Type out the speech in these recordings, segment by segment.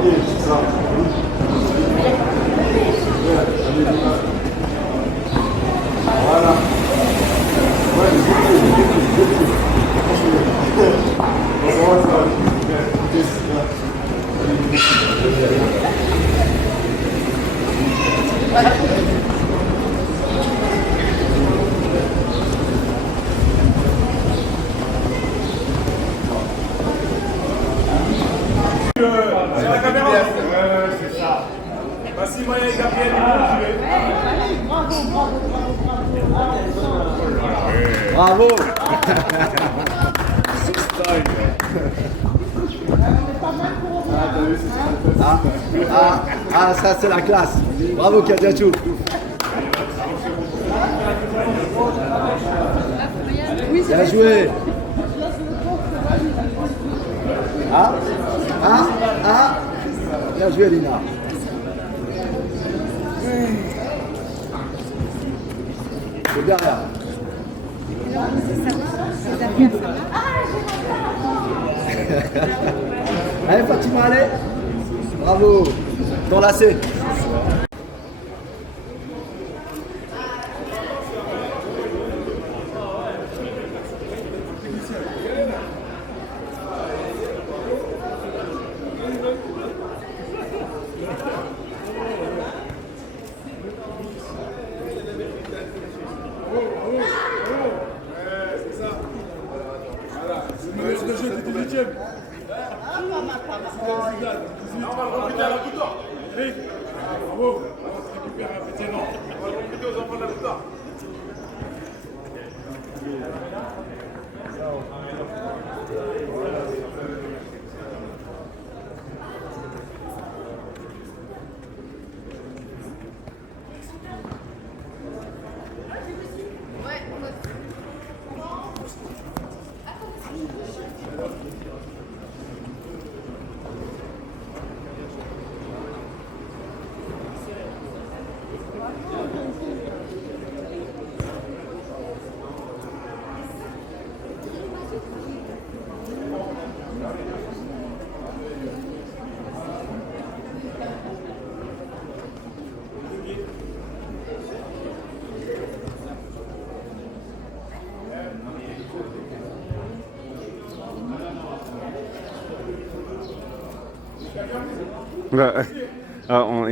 Voilà. C'est la caméra. C'est ça. Voici Maya et Gabriel. Bravo. Ça c'est la classe. Bravo Kadiachou. Bien joué. Bien joué Lina. C'est derrière. Allez Fatima, allez. Bravo. Dans la C.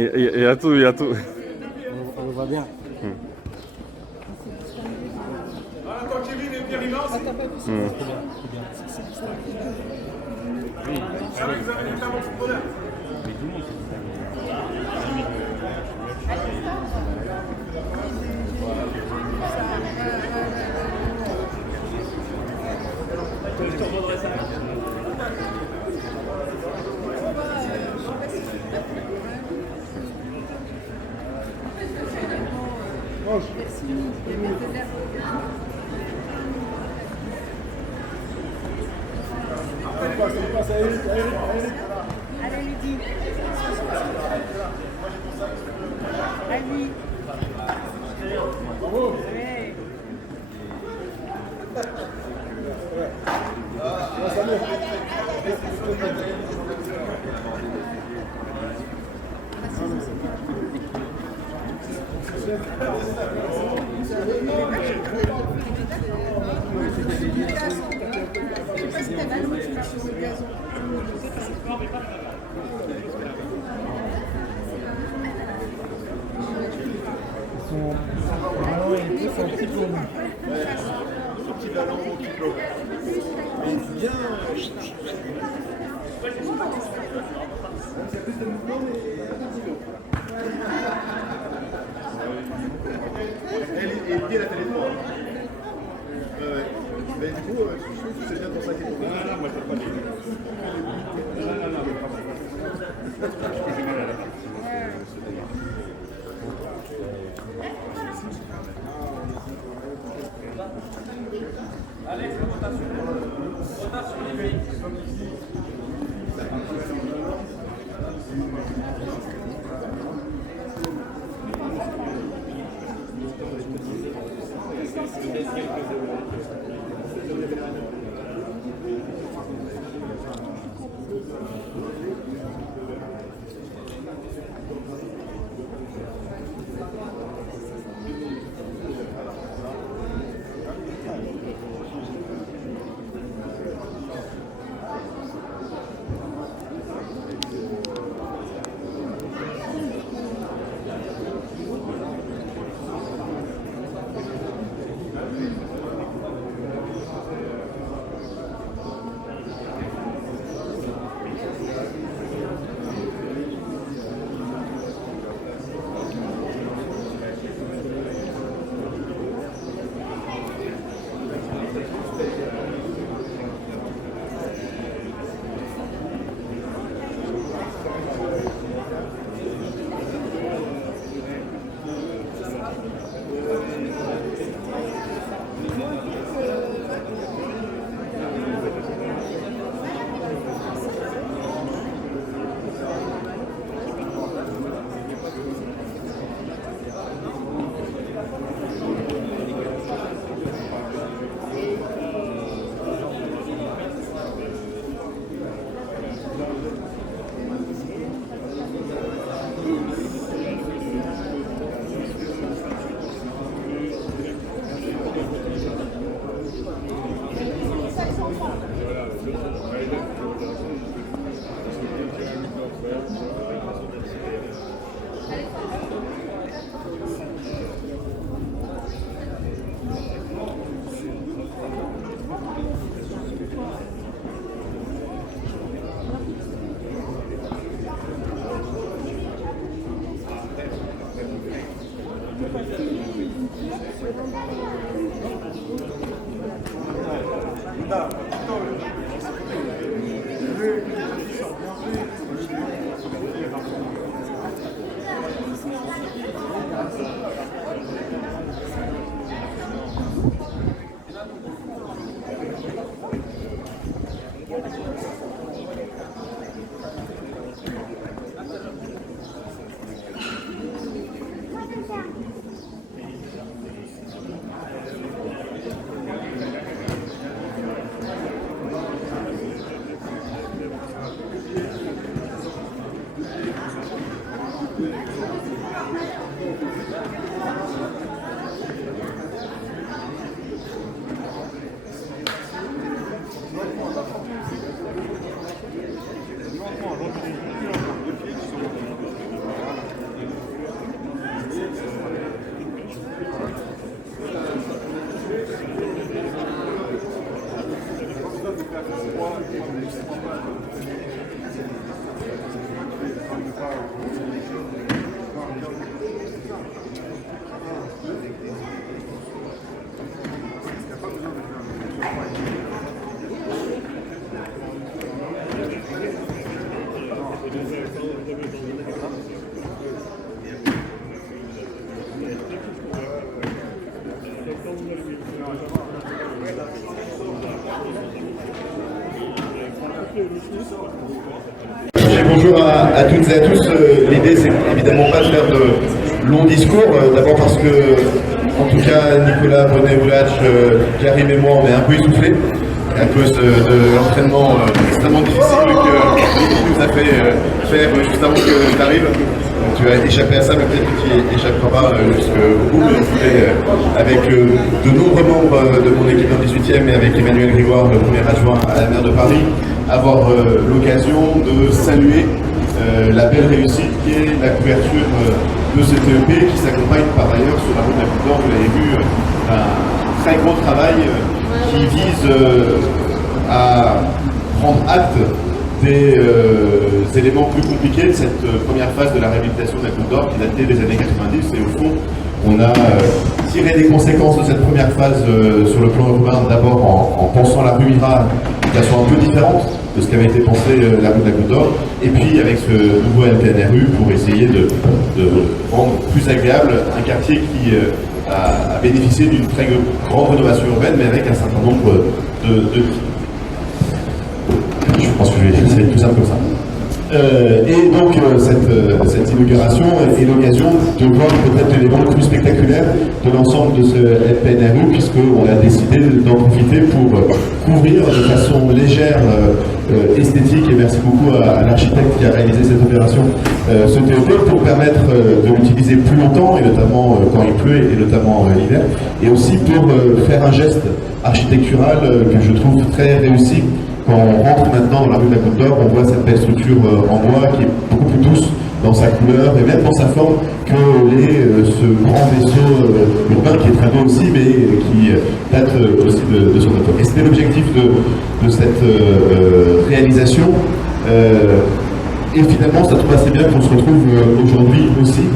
Il y a tout, il y a tout. On le voit bien. Attends, Kevin et Pierre, il lance. Vous avez une intervention de bonheur. Allez, Lydie. À lui. Bravo. Ouais. Et elle a fait les trois. Mais du coup, c'est bien pour ça qu'il est. Non, moi je peux pas dire. Alex, rotation. Rotation les filles. Bonjour à toutes et à tous. L'idée, c'est évidemment pas de faire de longs discours. D'abord parce que, en tout cas, Nicolas Bonnet-Oulach, Karim et moi, on est un peu essoufflés à cause de l'entraînement extrêmement difficile que nous a fait faire juste avant que tu arrives. Tu as échappé à ça, mais peut-être que tu n'y échapperas pas jusqu'au bout. Mais on voulait, avec de nombreux membres de mon équipe dans le 18e et avec Emmanuel Grégoire, le premier adjoint à la maire de Paris, avoir l'occasion de saluer la belle réussite qui est la couverture de ce TEP qui s'accompagne par ailleurs sur la route de la Côte d'Or. Vous l'avez vu, un très gros travail qui vise à prendre acte des éléments plus compliqués de cette première phase de la réhabilitation de la Côte d'Or qui datait des années 90, et au fond on a tiré des conséquences de cette première phase sur le plan urbain, d'abord en pensant la rue Mira de façon un peu différente de ce qu'avait été pensé la rue de la Côte d'Or, et puis avec ce nouveau LPNRU pour essayer de rendre plus agréable un quartier qui a bénéficié d'une très grande rénovation urbaine, mais avec un certain nombre de je pense que ça va être plus simple comme ça. Et donc cette inauguration est l'occasion de voir peut-être l'élément le plus spectaculaire de l'ensemble de ce LPNRU, puisqu'on a décidé d'en profiter pour couvrir de façon légère, esthétique, et merci beaucoup à l'architecte qui a réalisé cette opération, ce TEP, pour permettre de l'utiliser plus longtemps, et notamment quand il pleut, et notamment l'hiver, et aussi pour faire un geste architectural que je trouve très réussi. Quand on rentre maintenant dans la rue de la Côte d'Or, on voit cette belle structure en bois qui est beaucoup plus douce dans sa couleur et même dans sa forme que ce grand vaisseau urbain qui est très beau aussi, mais qui date aussi de son époque. Et c'était l'objectif de cette réalisation. Et finalement, ça tombe assez bien qu'on se retrouve aujourd'hui aussi,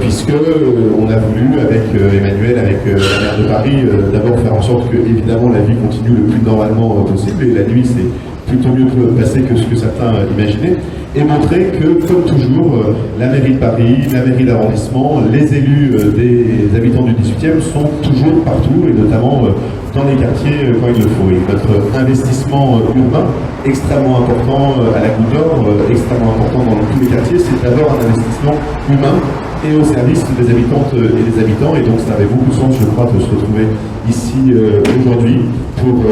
puisque on a voulu, avec Emmanuel, avec la maire de Paris, d'abord faire en sorte que, évidemment, la vie continue le plus normalement possible, et la nuit c'est plutôt mieux passé que ce que certains imaginaient, et montrer que, comme toujours, la mairie de Paris, la mairie d'arrondissement, les élus des habitants du 18e sont toujours partout, et notamment dans les quartiers quand il le faut. Et notre investissement urbain, extrêmement important à la Côte d'Or, extrêmement important dans tous les quartiers, c'est d'abord un investissement humain et au service des habitantes et des habitants. Et donc ça avait beaucoup de sens, je crois, de se retrouver ici aujourd'hui pour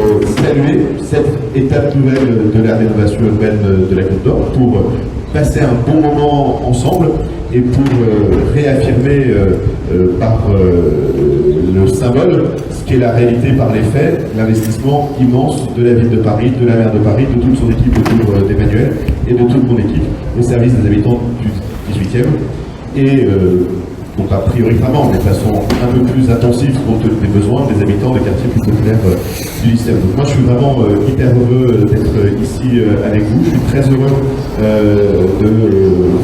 saluer cette étape nouvelle de la rénovation urbaine de la Côte d'Or, pour passer un bon moment ensemble et pour réaffirmer par le symbole ce qu'est la réalité par les faits, l'investissement immense de la ville de Paris, de la maire de Paris, de toute son équipe autour d'Emmanuel et de toute mon équipe au service des habitants du 18e. Et donc a priori vraiment, mais de façon un peu plus intensive compte des besoins des habitants des quartiers plus populaires du 17e. Donc moi je suis vraiment hyper heureux d'être ici avec vous. Je suis très heureux de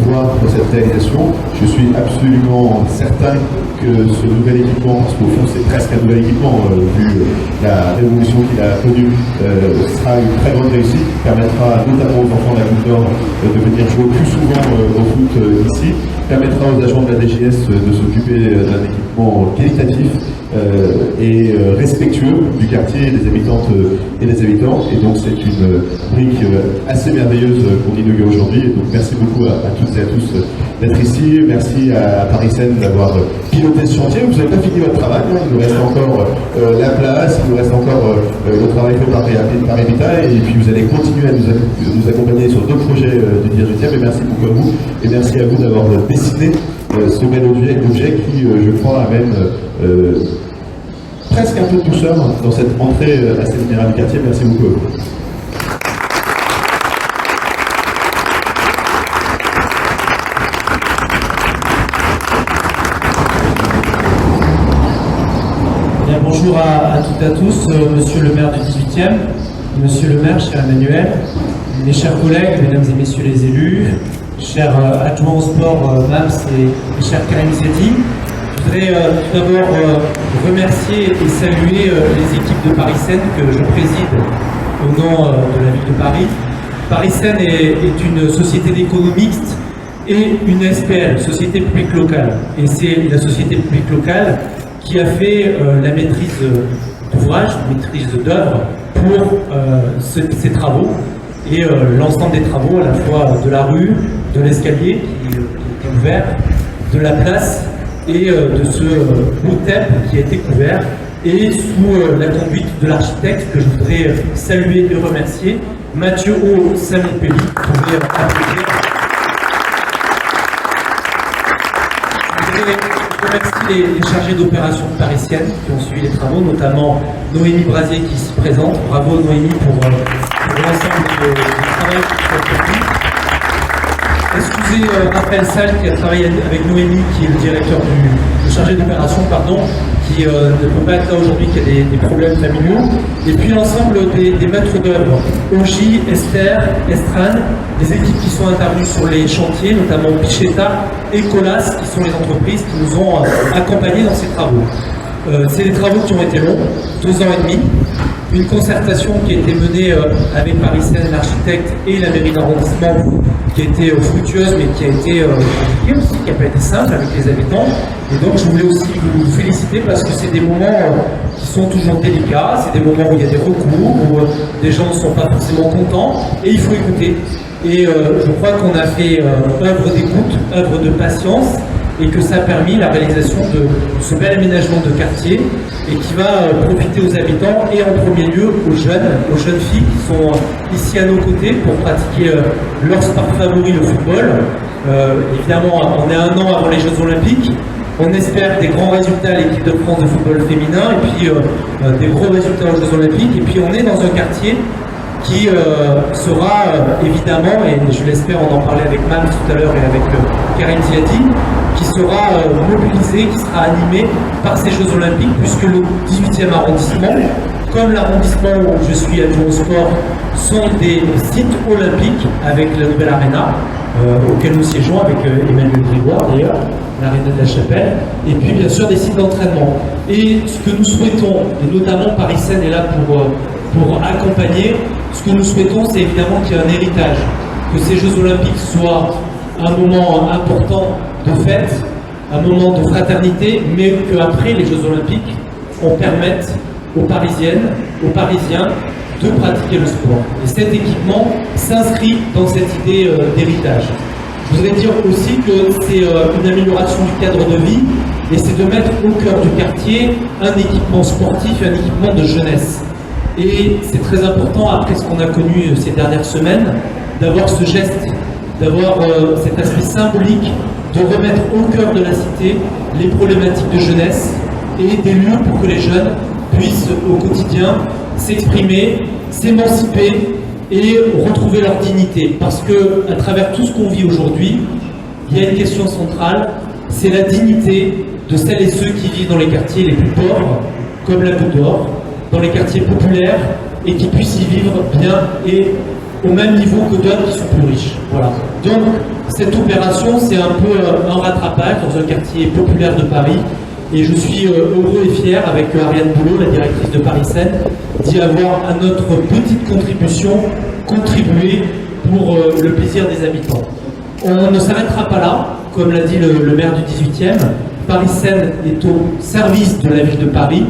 voir cette réalisation. Je suis absolument certain que ce nouvel équipement, parce qu'au fond c'est presque un nouvel équipement vu la révolution qu'il a connue, sera une très grande réussite, permettra notamment aux enfants de la Côte d'Or de venir jouer plus souvent au foot ici, permettra aux agents de la DGS de s'occuper d'un équipement qualitatif et respectueux du quartier, des habitantes et des habitants. Et donc c'est une brique assez merveilleuse qu'on inaugure aujourd'hui. Et donc merci beaucoup à toutes et à tous d'être ici. Merci à Paris Seine d'avoir piloté ce chantier. Vous n'avez pas fini votre travail, hein. Il nous reste encore la place, il nous reste encore le travail fait par Evita, et puis vous allez continuer à nous accompagner sur d'autres projets du 18e. Et merci beaucoup à vous, et merci à vous d'avoir dessiné ce bel objet qui, je crois, amène presque un peu de douceur dans cette entrée assez générale du quartier. Merci beaucoup à vous. bonjour à toutes et à tous, monsieur le maire du 18e, monsieur le maire, cher Emmanuel, mes chers collègues, mesdames et messieurs les élus, chers adjoints au sport, Mams et chers Karim Zedi. Je voudrais tout d'abord remercier et saluer les équipes de Paris Seine que je préside au nom de la ville de Paris. Paris Seine est une société d'économie mixte et une SPL, Société publique locale. Et c'est la Société publique locale qui a fait la maîtrise d'ouvrage, maîtrise d'œuvre pour ces travaux et l'ensemble des travaux, à la fois de la rue, de l'escalier qui est ouvert, de la place et de ce bout-thème qui a été couvert, et sous la conduite de l'architecte que je voudrais saluer et remercier, Mathieu O. Saint-Montpellier. Vous pouvez applaudir. Je voudrais remercier les chargés d'opération parisiennes qui ont suivi les travaux, notamment Noémie Brasier qui est ici présente. Bravo Noémie pour l'ensemble du travail que tu as fait. Excusez Raphaël Salle qui a travaillé avec Noémie, qui est le directeur le chargé d'opération, pardon, qui ne peut pas être là aujourd'hui, qui a des problèmes familiaux. Et puis l'ensemble des maîtres d'œuvre, Oji, Esther, Estran, les équipes qui sont intervenues sur les chantiers, notamment Pichetta et Colas, qui sont les entreprises qui nous ont accompagnés dans ces travaux. C'est des travaux qui ont été longs, 2 ans et demi. Une concertation qui a été menée avec Paris Seine, l'architecte et la mairie d'arrondissement, qui a été fructueuse, mais qui a été compliquée aussi, qui n'a pas été simple avec les habitants. Et donc je voulais aussi vous féliciter parce que c'est des moments qui sont toujours délicats, c'est des moments où il y a des recours, où des gens ne sont pas forcément contents, et il faut écouter. Et je crois qu'on a fait œuvre d'écoute, œuvre de patience, et que ça a permis la réalisation de ce bel aménagement de quartier et qui va profiter aux habitants et en premier lieu aux jeunes filles qui sont ici à nos côtés pour pratiquer leur sport favori, le football. Évidemment, on est 1 an avant les Jeux Olympiques. On espère des grands résultats à l'équipe de France de football féminin et puis des gros résultats aux Jeux Olympiques. Et puis on est dans un quartier qui sera évidemment, et je l'espère, on en parlait avec Mams tout à l'heure et avec Karim Ziadi, qui sera mobilisé, qui sera animé par ces Jeux Olympiques, puisque le 18e arrondissement, comme l'arrondissement où je suis adjoint au sport, sont des sites olympiques avec la nouvelle arena, auquel nous siégeons avec Emmanuel Grégoire d'ailleurs, l'aréna de la Chapelle, et puis bien sûr des sites d'entraînement. Et ce que nous souhaitons, et notamment Paris Seine est là pour accompagner, ce que nous souhaitons, c'est évidemment qu'il y ait un héritage, que ces Jeux Olympiques soient un moment important de fête, un moment de fraternité, mais qu'après les Jeux Olympiques, on permette aux Parisiennes, aux Parisiens de pratiquer le sport. Et cet équipement s'inscrit dans cette idée d'héritage. Je voudrais dire aussi que c'est une amélioration du cadre de vie et c'est de mettre au cœur du quartier un équipement sportif, un équipement de jeunesse. Et c'est très important, après ce qu'on a connu ces dernières semaines, d'avoir ce geste, d'avoir cet aspect symbolique, de remettre au cœur de la cité les problématiques de jeunesse et des lieux pour que les jeunes puissent au quotidien s'exprimer, s'émanciper et retrouver leur dignité. Parce que à travers tout ce qu'on vit aujourd'hui, il y a une question centrale, c'est la dignité de celles et ceux qui vivent dans les quartiers les plus pauvres, comme la Goutte d'Or, dans les quartiers populaires, et qui puissent y vivre bien et au même niveau que d'autres qui sont plus riches. Voilà. Donc, cette opération, c'est un peu un rattrapage dans un quartier populaire de Paris. Et je suis heureux et fier, avec Ariane Boulot, la directrice de Paris Seine, d'y avoir à notre petite contribution contribué pour le plaisir des habitants. On ne s'arrêtera pas là, comme l'a dit le maire du 18e. Paris Seine est au service de la ville de Paris.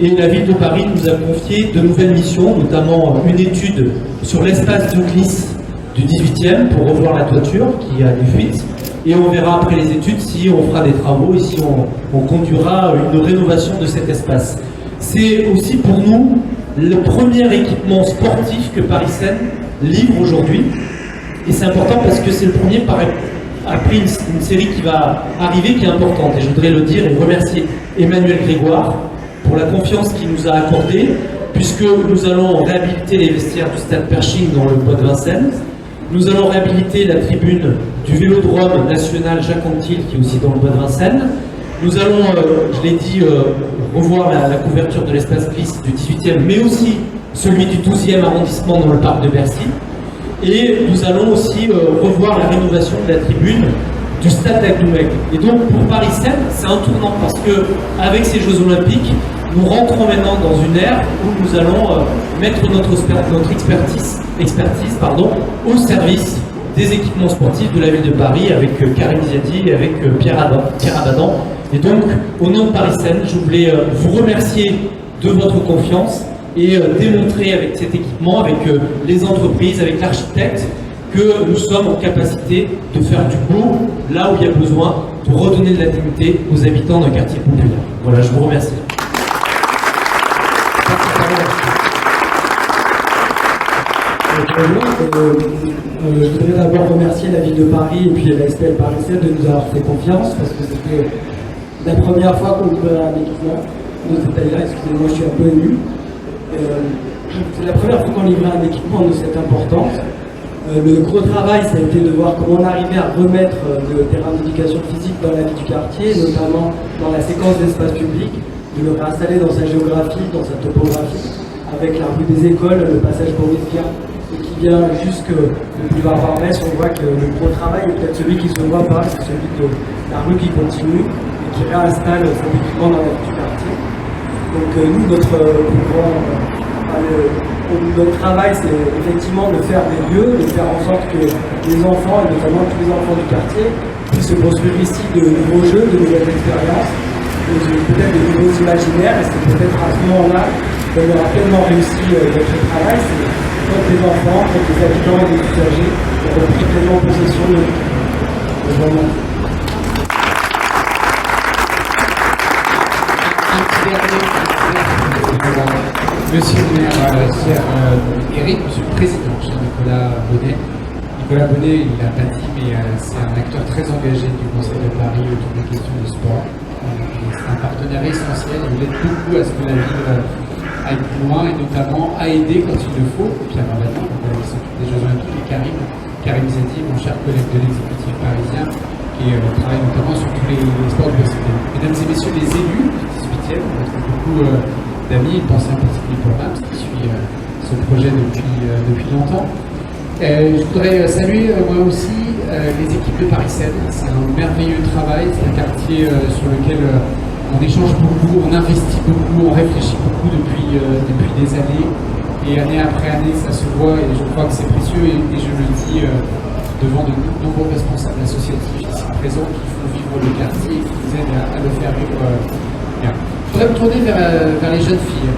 Et la ville de Paris nous a confié de nouvelles missions, notamment une étude sur l'espace de glisse du 18e pour revoir la toiture qui a des fuites. Et on verra après les études si on fera des travaux et si on conduira une rénovation de cet espace. C'est aussi pour nous le premier équipement sportif que Paris Seine livre aujourd'hui. Et c'est important parce que c'est le premier après une série qui va arriver qui est importante. Et je voudrais le dire et remercier Emmanuel Grégoire pour la confiance qu'il nous a accordée, puisque nous allons réhabiliter les vestiaires du stade Pershing dans le bois de Vincennes. Nous allons réhabiliter la tribune du Vélodrome national Jacques Anquetil, qui est aussi dans le bois de Vincennes. Nous allons, je l'ai dit, revoir la couverture de l'espace glisse du 18e, mais aussi celui du 12e arrondissement dans le parc de Bercy. Et nous allons aussi revoir la rénovation de la tribune du stade d'Agloumet. Et donc pour Paris Seine, c'est un tournant parce que avec ces Jeux Olympiques, nous rentrons maintenant dans une ère où nous allons mettre notre expertise au service des équipements sportifs de la ville de Paris avec Karim Ziadi et avec Pierre Abadan. Et donc, au nom de Paris Seine, je voulais vous remercier de votre confiance et démontrer avec cet équipement, avec les entreprises, avec l'architecte, que nous sommes en capacité de faire du beau là où il y a besoin, de redonner de la dignité aux habitants d'un quartier populaire. Voilà, je vous remercie. Je voudrais d'abord remercier la ville de Paris et puis la SPL Paris Seine de nous avoir fait confiance parce que c'était la première fois qu'on ouvrait un équipement de cette taille-là. Excusez-moi, je suis un peu ému. C'est la première fois qu'on livrait un équipement de cette importance. Le gros travail, ça a été de voir comment on arrivait à remettre le terrain d'éducation physique dans la vie du quartier, notamment dans la séquence d'espace public, de le réinstaller dans sa géographie, dans sa topographie, avec la rue des écoles, le passage Boris Vian, et qui vient jusque le boulevard Barbès. On voit que le gros travail est peut-être celui qui ne se voit pas, c'est celui de la rue qui continue et qui réinstalle cet équipement dans la vie du quartier. Donc nous, notre travail, c'est effectivement de faire des lieux, de faire en sorte que les enfants, et notamment tous les enfants du quartier, puissent se construire ici de nouveaux jeux, de nouvelles expériences, peut-être de nouveaux imaginaires, et c'est peut-être à ce moment-là qu'on aura pleinement réussi notre travail. C'est quand les enfants, quand les habitants et les usagers auront pris pleinement possession de l'équipement. Monsieur le maire, cher Eric, monsieur le président, cher Nicolas Bonnet. Nicolas Bonnet, il l'a pas dit, mais c'est un acteur très engagé du Conseil de Paris autour des questions de sport. C'est un partenaire essentiel, il aide beaucoup à ce que la ville aille plus loin et notamment à aider quand il le faut. Pierre Abadan, qui s'occupe des Jeux Olympiques, et Karim Ziadi, mon cher collègue de l'exécutif parisien, qui travaille notamment sur tous les sports de possibilité. Mesdames et messieurs les élus du 18e, on retrouve beaucoup d'amis, une pensée en particulier pour Mams, qui suit ce projet depuis longtemps. Je voudrais saluer moi aussi les équipes de Paris Seine. C'est un merveilleux travail, c'est un quartier sur lequel on échange beaucoup, on investit beaucoup, on réfléchit beaucoup depuis des années. Et année après année, ça se voit et je crois que c'est précieux et je le dis devant de nombreux responsables associatifs ici présents qui font vivre le quartier et qui nous aident à le faire vivre bien. Je voudrais me tourner vers les jeunes filles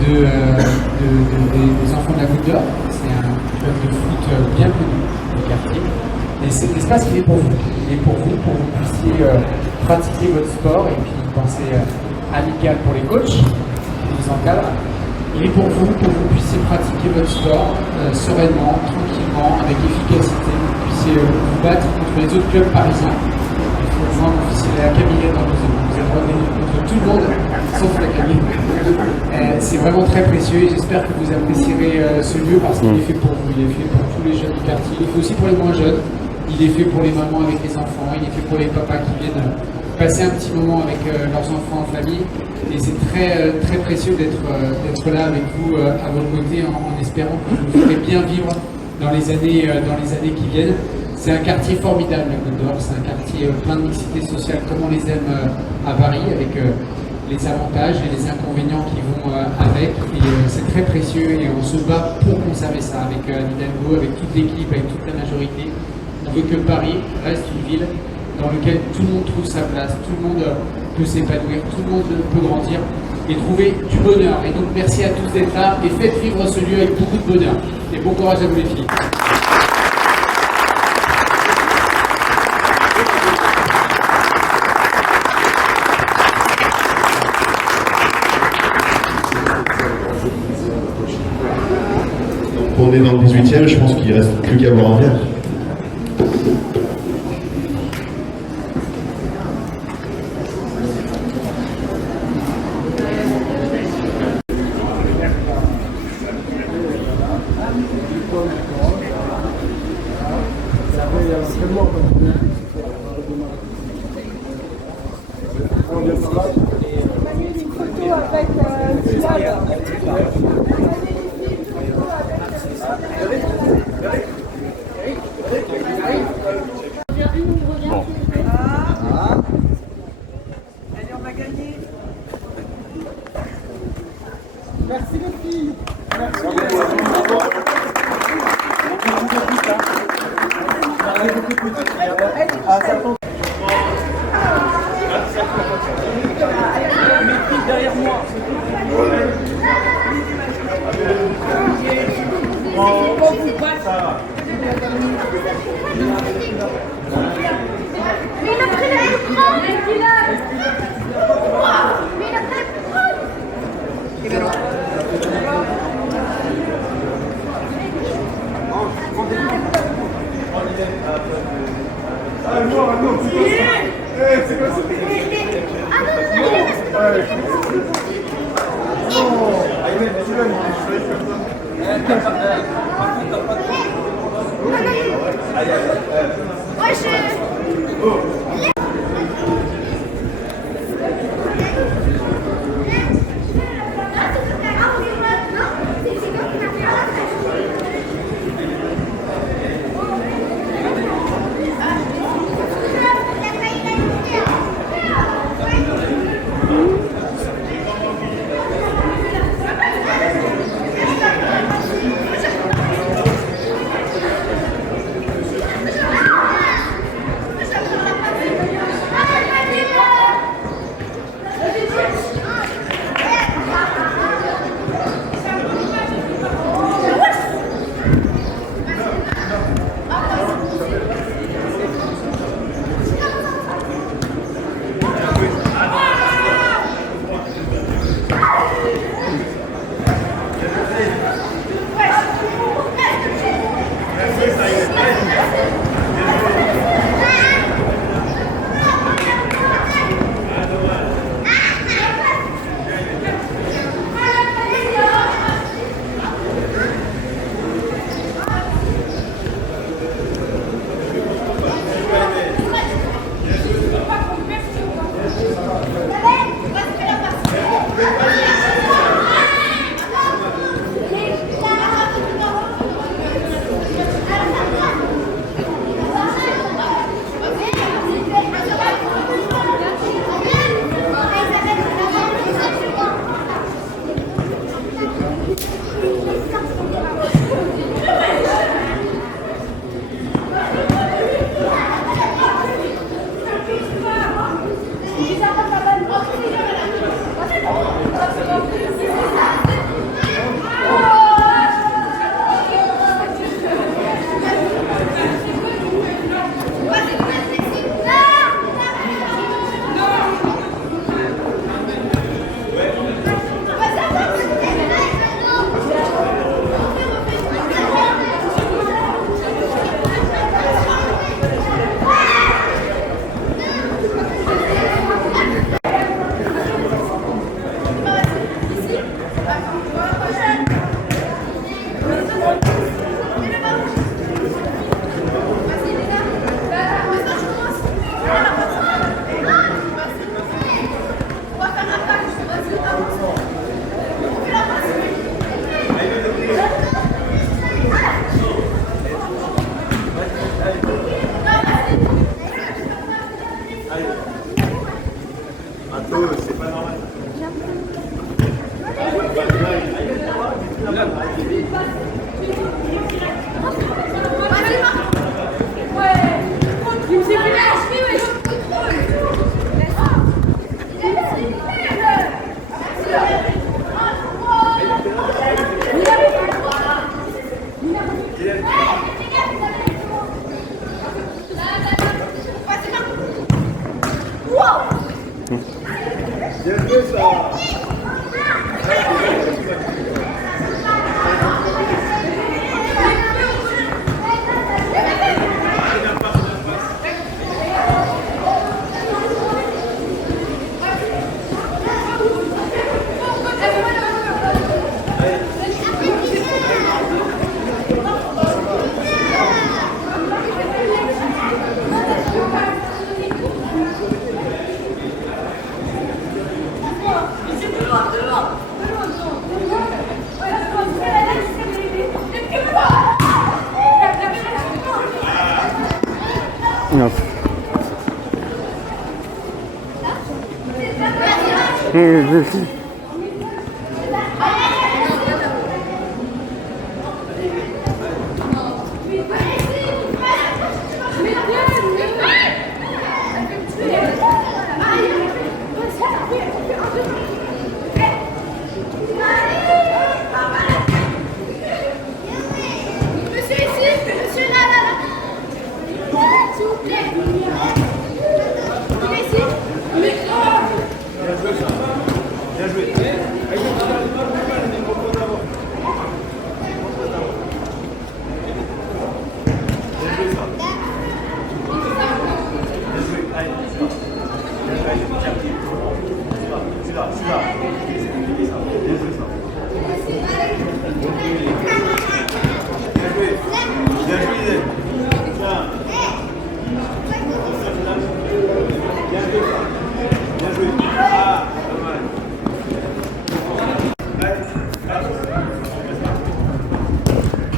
des enfants de la Goutte d'Or. C'est un club de foot bien connu du quartier. Et cet espace, il est pour vous. Il est pour vous puissiez pratiquer votre sport et puis penser amical pour les coachs qui vous encadrent. Il est pour vous puissiez pratiquer votre sport sereinement, tranquillement, avec efficacité. Vous puissiez vous battre contre les autres clubs parisiens. Il faut vraiment que vous puissiez aller à Camille dans vos équipes. Vous êtes revenu contre tout le monde, sauf la Camille. C'est vraiment très précieux et j'espère que vous apprécierez ce lieu parce qu'il est fait pour vous. Il est fait pour tous les jeunes du quartier. Il est fait aussi pour les moins jeunes. Il est fait pour les mamans avec les enfants. Il est fait pour les papas qui viennent passer un petit moment avec leurs enfants en famille. Et c'est très, très précieux d'être là avec vous à vos côtés en espérant que vous ferez bien vivre dans les années qui viennent. C'est un quartier formidable, la Côte d'Or. C'est un quartier plein de mixité sociale comme on les aime à Paris, avec les avantages et les inconvénients qui vont avec. Et c'est très précieux et on se bat pour conserver ça avec Anne Hidalgo, avec toute l'équipe, avec toute la majorité. On veut que Paris reste une ville dans laquelle tout le monde trouve sa place, tout le monde peut s'épanouir, tout le monde peut grandir et trouver du bonheur. Et donc merci à tous d'être là et faites vivre ce lieu avec beaucoup de bonheur. Et bon courage à vous les filles. On est dans le 18e, je pense qu'il ne reste plus qu'à boire un verre. avez beaucoup de petits. Ah, ça compte. Derrière moi. Mais il a pris la plus grande. Mais il a pris la plus grande. Ah non, c'est quoi ça?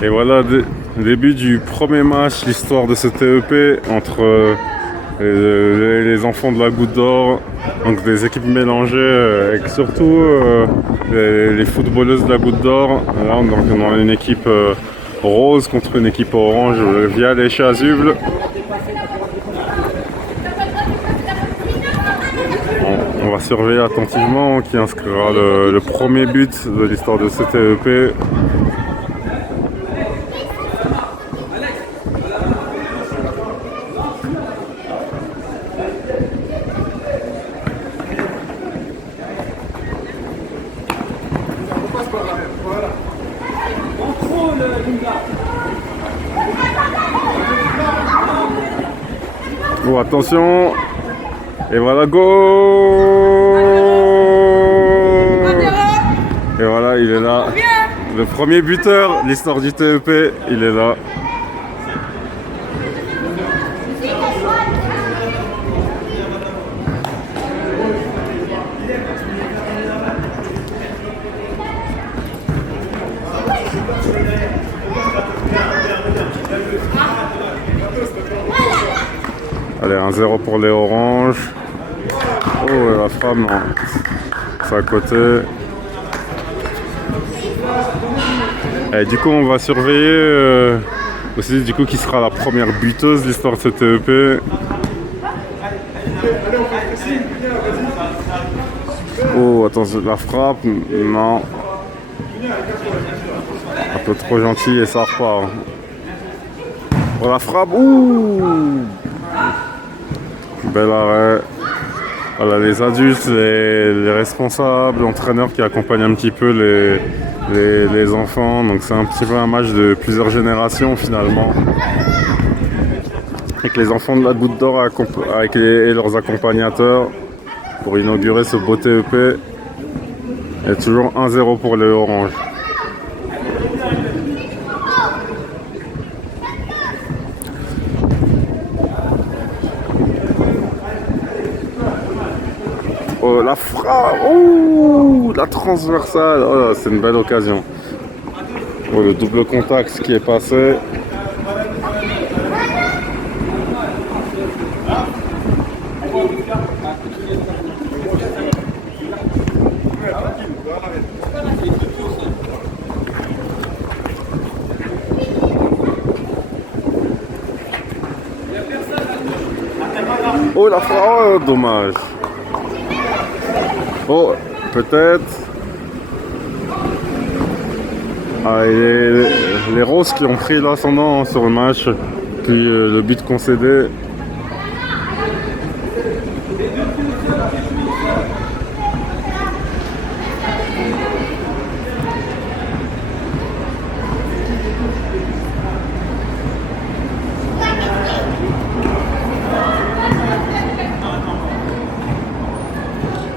Et voilà, début du premier match, l'histoire de ce TEP entre les enfants de la Goutte d'Or, donc des équipes mélangées, et surtout les footballeuses de la Goutte d'Or. Là, on a une équipe rose contre une équipe orange via les chasubles. On va surveiller attentivement qui inscrira le premier but de l'histoire de ce TEP. Oh, attention! Et voilà, go! Et voilà, il est là. Le premier buteur, l'histoire du TEP, il est là. Allez, 1-0 pour les oranges. Oh, la frappe, non. C'est à côté. Et du coup, on va surveiller aussi du coup qui sera la première buteuse de l'histoire de ce TEP. Oh, attention, la frappe, non. Un peu trop gentil et ça repart. Oh, la frappe, ouh! Bel arrêt. Voilà, les adultes, les responsables, l'entraîneur qui accompagne un petit peu les enfants. Donc c'est un petit peu un match de plusieurs générations finalement. Avec les enfants de la Goutte d'Or et leurs accompagnateurs pour inaugurer ce beau TEP. Et toujours 1-0 pour les oranges. Oh, la frappe, oh, la transversale, oh, c'est une belle occasion. Oh, le double contact qui est passé. Oh, la frappe, oh, dommage. Oh, peut-être. Ah, et les roses qui ont pris l'ascendant sur le match, puis le but concédé.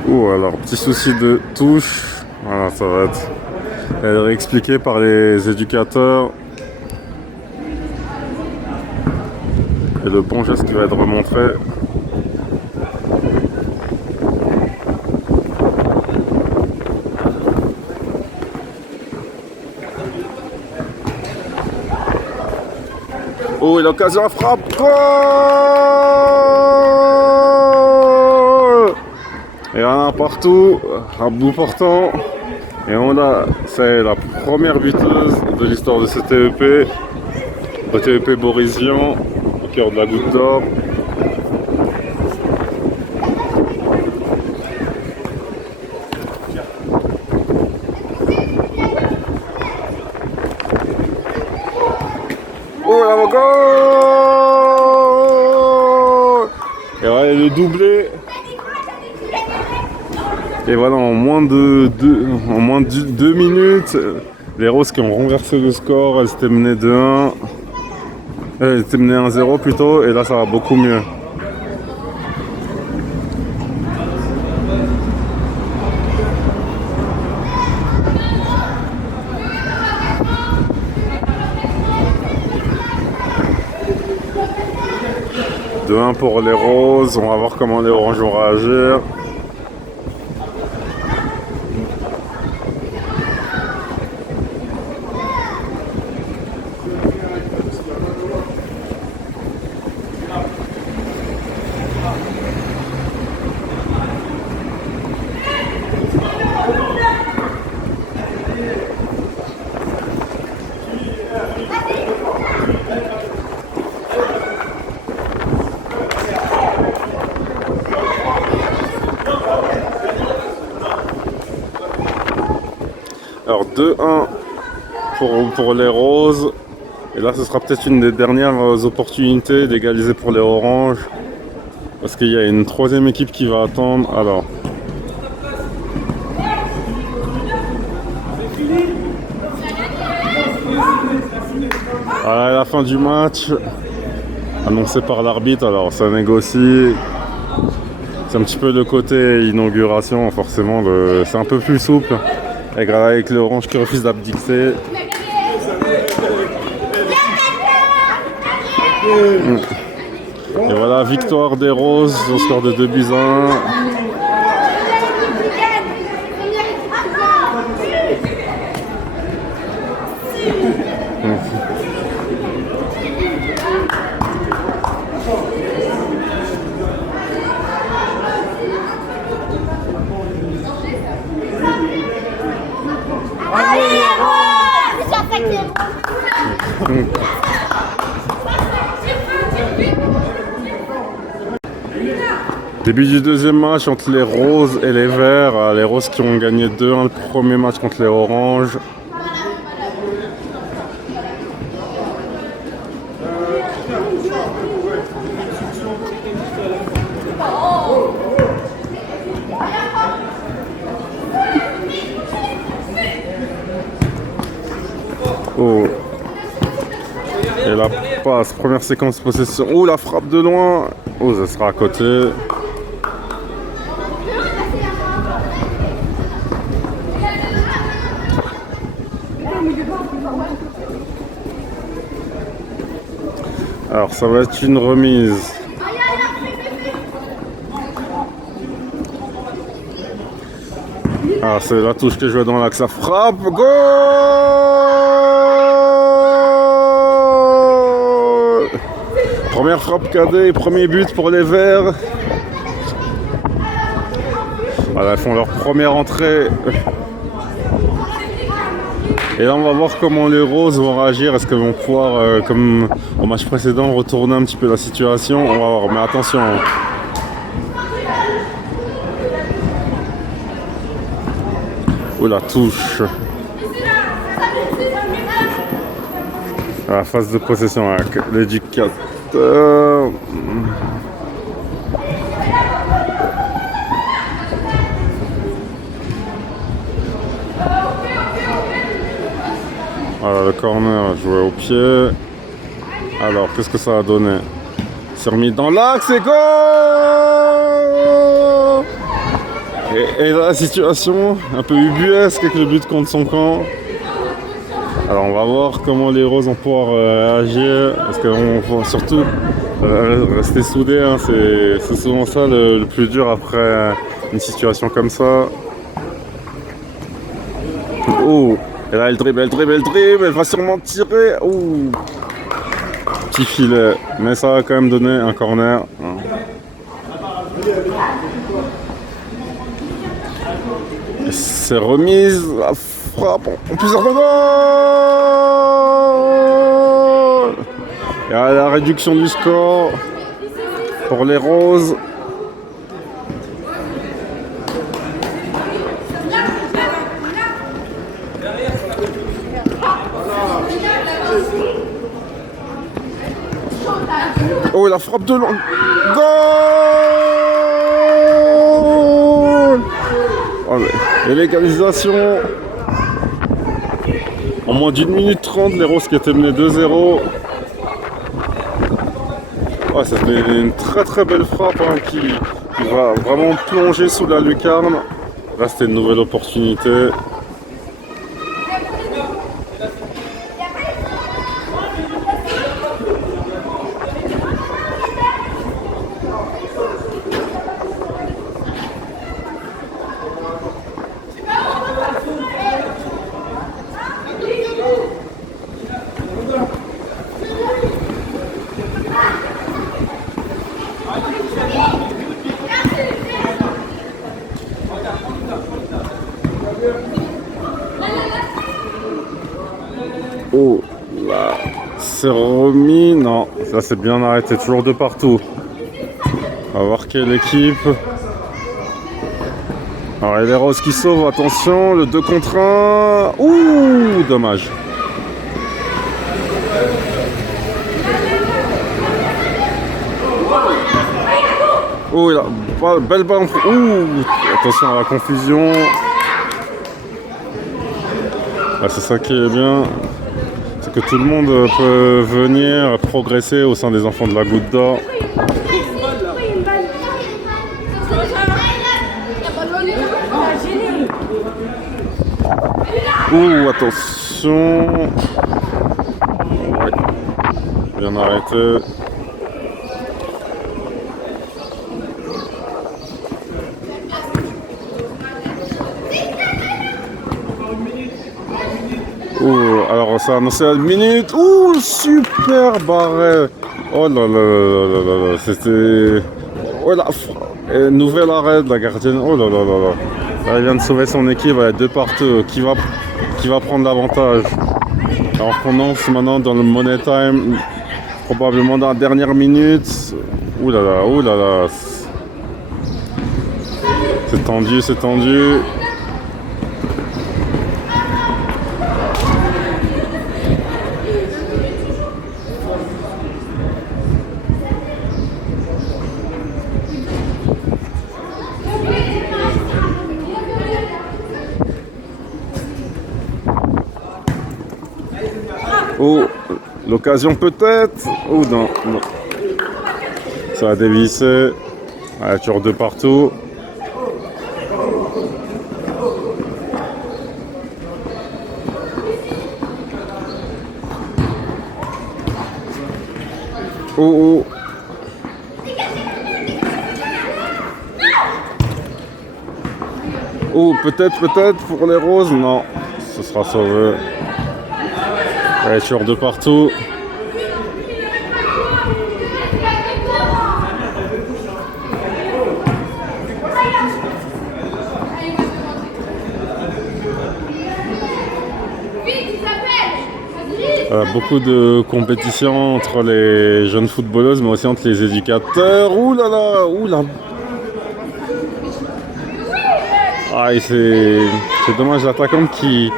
Ouh, alors petit souci de touche, voilà, ça va être réexpliqué par les éducateurs. Et le bon geste qui va être remontré. Oh, et l'occasion à frappe. Goal! Et un partout, un bout portant. Et on a, c'est la première buteuse de l'histoire de ce TEP. Le TEP Borisian, au cœur de la Goutte d'Or. Oh là, goal! Et voilà le doublé. Et voilà, en moins de 2 minutes, les Roses qui ont renversé le score, elles étaient menées 2-1. Elles étaient menées 1-0 plutôt, et là ça va beaucoup mieux. « 2-1 pour les Roses, on va voir comment les Oranges vont réagir. » Alors 2-1 pour les roses. Et là, ce sera peut-être une des dernières opportunités d'égaliser pour les oranges. Parce qu'il y a une troisième équipe qui va attendre. Alors. À la fin du match, annoncé par l'arbitre, alors ça négocie. C'est un petit peu le côté inauguration, forcément, c'est un peu plus souple. Avec l'orange qui refuse d'abdiquer. Et voilà, victoire des roses au score de 2-1. Début du deuxième match entre les roses et les verts. Les roses qui ont gagné 2-1 le premier match contre les oranges. Oh. Et la passe, première séquence de possession. Oh, la frappe de loin. Oh, ça sera à côté. Alors, ça va être une remise. Ah, c'est la touche qui est jouée dans l'axe. La frappe. Goal! Première frappe cadet, premier but pour les Verts. Voilà, ils font leur première entrée. Et là, on va voir comment les roses vont réagir. Est-ce qu'elles vont pouvoir, comme au match précédent, retourner un petit peu la situation? On va voir, mais attention. Oh, la touche. À la phase de possession avec l'éducateur. Voilà, le corner joué au pied. Alors, qu'est-ce que ça a donné? C'est remis dans l'axe et goal! Et la situation un peu ubuesque avec le but contre son camp. Alors, on va voir comment les roses vont pouvoir agir. Parce qu'on faut surtout rester soudés. Hein. C'est souvent ça le plus dur après une situation comme ça. Oh! Et là, elle dribble, elle va sûrement tirer. Ouh. Petit filet, mais ça va quand même donner un corner. C'est remise, la frappe en plusieurs goals. Et à la réduction du score pour les roses. Oh, la frappe de loin. Goal! Oh, et l'égalisation. En moins d'1 minute 30, les roses qui étaient menées 2-0. Oh, c'était une très très belle frappe hein, qui va vraiment plonger sous la lucarne. Là, c'était une nouvelle opportunité. Oh là, c'est remis, non, ça c'est bien arrêté, toujours de partout. On va voir quelle équipe. Alors, et les Roses qui sauvent, attention, le 2 contre 1. Ouh, dommage. Oh, il a belle balle. Ouh, attention à la confusion. Ah, c'est ça qui est bien. C'est que tout le monde peut venir progresser au sein des enfants de la Goutte d'Or. Ouh, attention. Ouais. Bien arrêté. Ouh, alors ça a annoncé à une minute. Ouh, super barré. Oh là là là là là, c'était... Oh là, nouvel arrêt de la gardienne. Oh là là là là. Là, il vient de sauver son équipe, il y a 2 partout. Qui va prendre l'avantage? Alors qu'on lance maintenant dans le Money Time, probablement dans la dernière minute. Ouh là là, ouh là là. C'est tendu, c'est tendu. Oh, l'occasion peut-être. Oh non, non. Ça a dévissé. Ouais, toujours 2 partout. Oh, oh. Oh, peut-être pour les Roses. Non, ce sera sauvé. Ouais, toujours 2 partout. Beaucoup de compétitions entre les jeunes footballeuses, mais aussi entre les éducateurs. Ouh là là, ouh là. Ah, c'est dommage, l'attaquante qui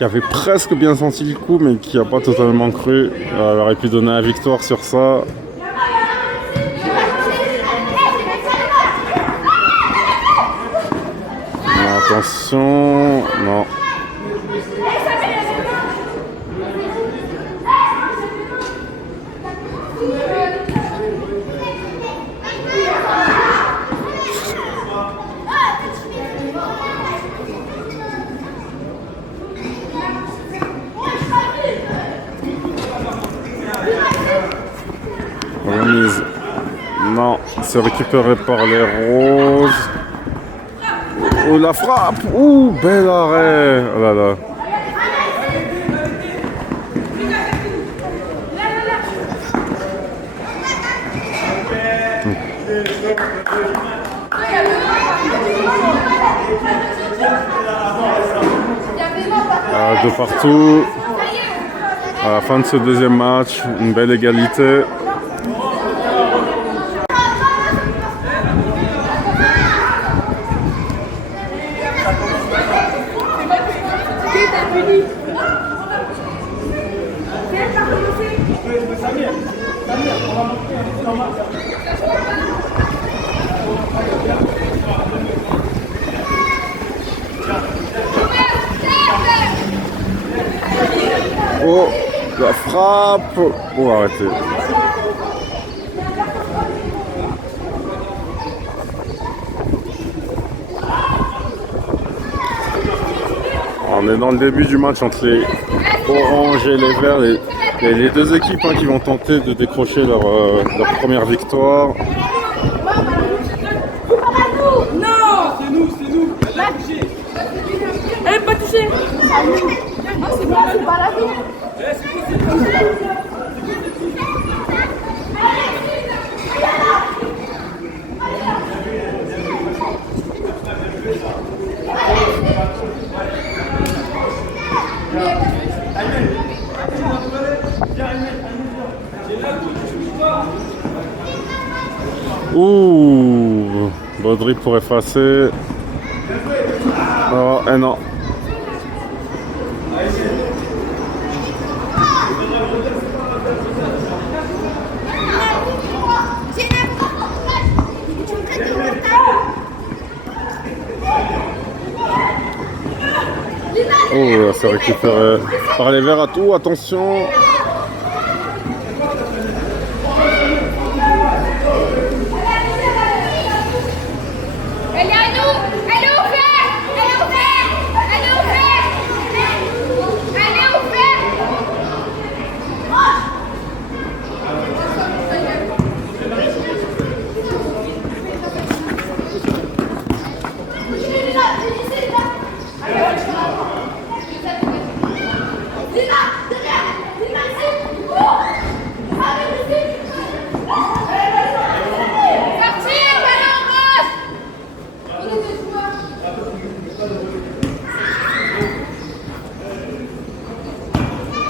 avait presque bien senti le coup, mais qui n'a pas totalement cru. Elle aurait pu donner la victoire sur ça. Non, attention, non. Remise. Non, c'est récupéré par les Roses. Oh, la frappe. Ouh, bel arrêt. Oh là là. De partout. À la fin de ce deuxième match, une belle égalité. Oh, la frappe. Oh, arrêtez. On est dans le début du match entre les oranges et les verts. Les 2 équipes qui vont tenter de décrocher leur première victoire. Non, c'est nous. Elle n'est pas touchée. Non, c'est pas la vie. Ouh, Baudry pour effacer. Oh, et non. Oh, c'est récupéré par les verts à tout, attention. Elle est à nous. Elle est ouverte. Elle est ouverte. Elle est ouverte. Elle est ouverte.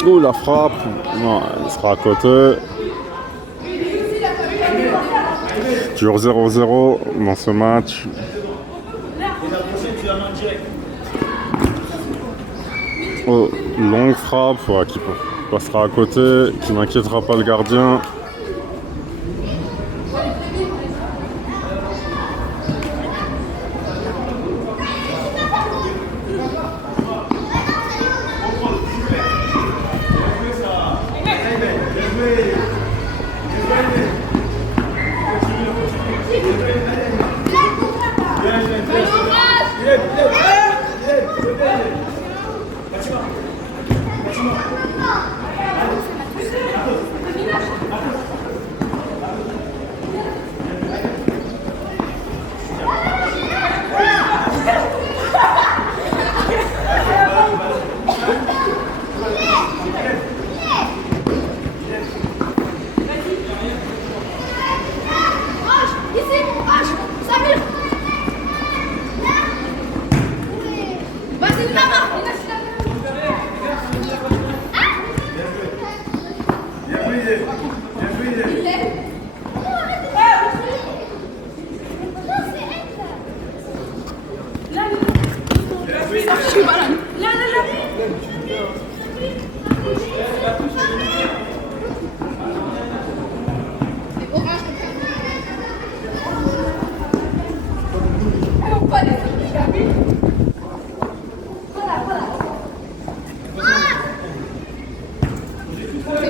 Ouh, la frappe. Non, il sera à côté. Toujours 0-0 dans ce match. Oh, longue frappe, ouais, qui passera à côté, qui n'inquiétera pas le gardien.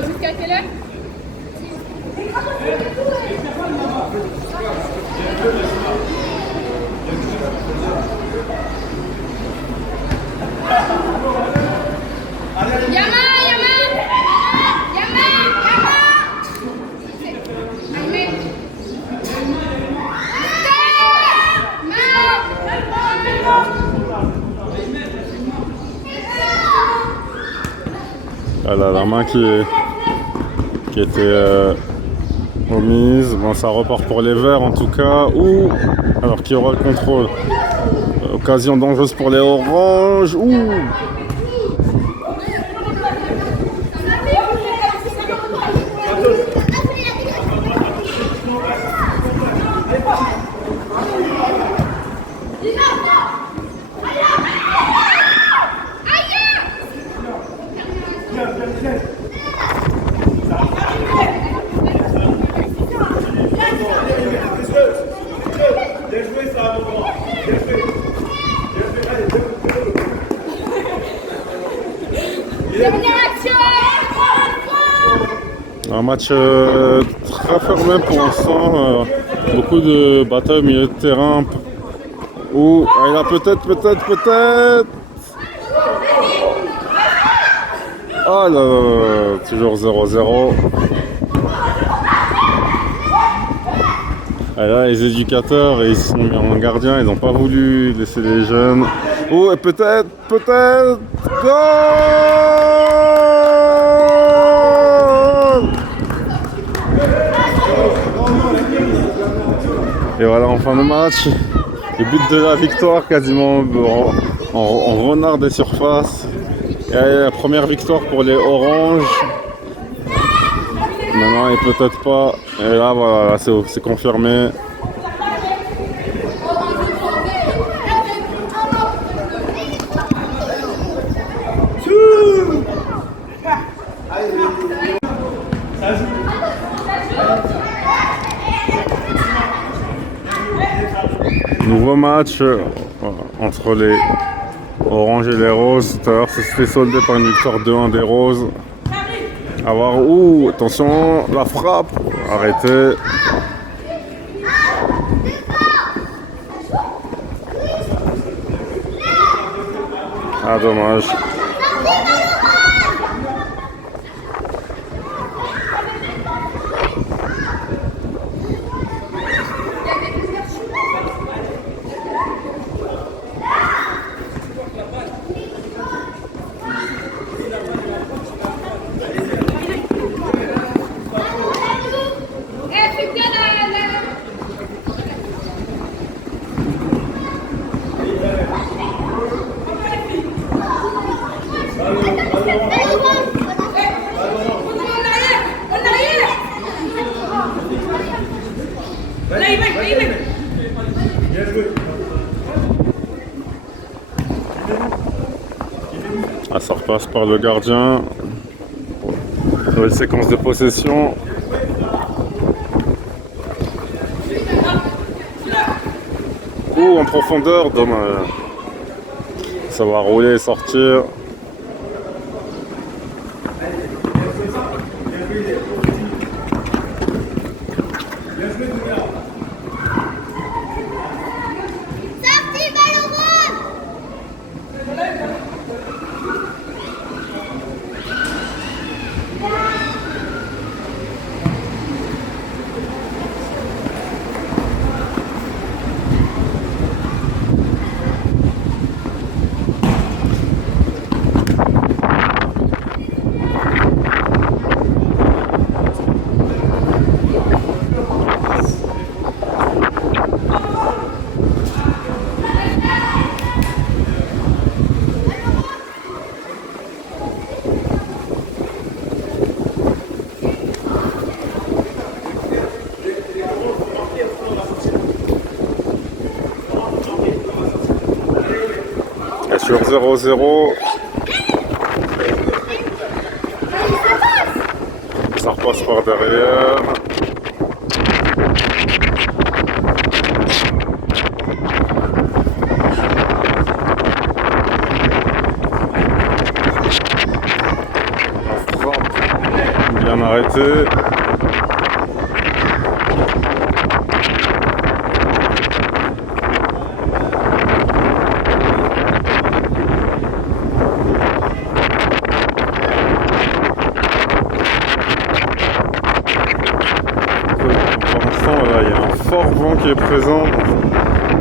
Jusqu'à quelle heure? Voilà, la main qui était omise. Bon, ça repart pour les verts en tout cas. Ouh, alors qui aura le contrôle. Occasion dangereuse pour les oranges. Ouh. Un match très fermé pour l'instant, beaucoup de batailles au milieu de terrain. Ouh, il a peut-être. Oh là, toujours 0-0. Et là, les éducateurs, ils sont mis en gardien, ils n'ont pas voulu laisser les jeunes. Oh, et peut-être. Goal! Et voilà, en fin de match, le but de la victoire, quasiment en renard des surfaces. Et la première victoire pour les oranges. Maintenant, et peut-être pas. Et là, voilà, c'est confirmé. Nouveau match entre les oranges et les roses. Tout à l'heure, ça s'était soldé par une victoire 2-1 des roses. À voir où. Attention, la frappe. Arrêtez. Ah, dommage. Ah, ça repasse par le gardien. Nouvelle séquence de possession. En profondeur, dommage. Ça va rouler et sortir. Sur 0-0. Ça repasse par derrière. La frappe bien arrêtée. Fort vent qui est présent,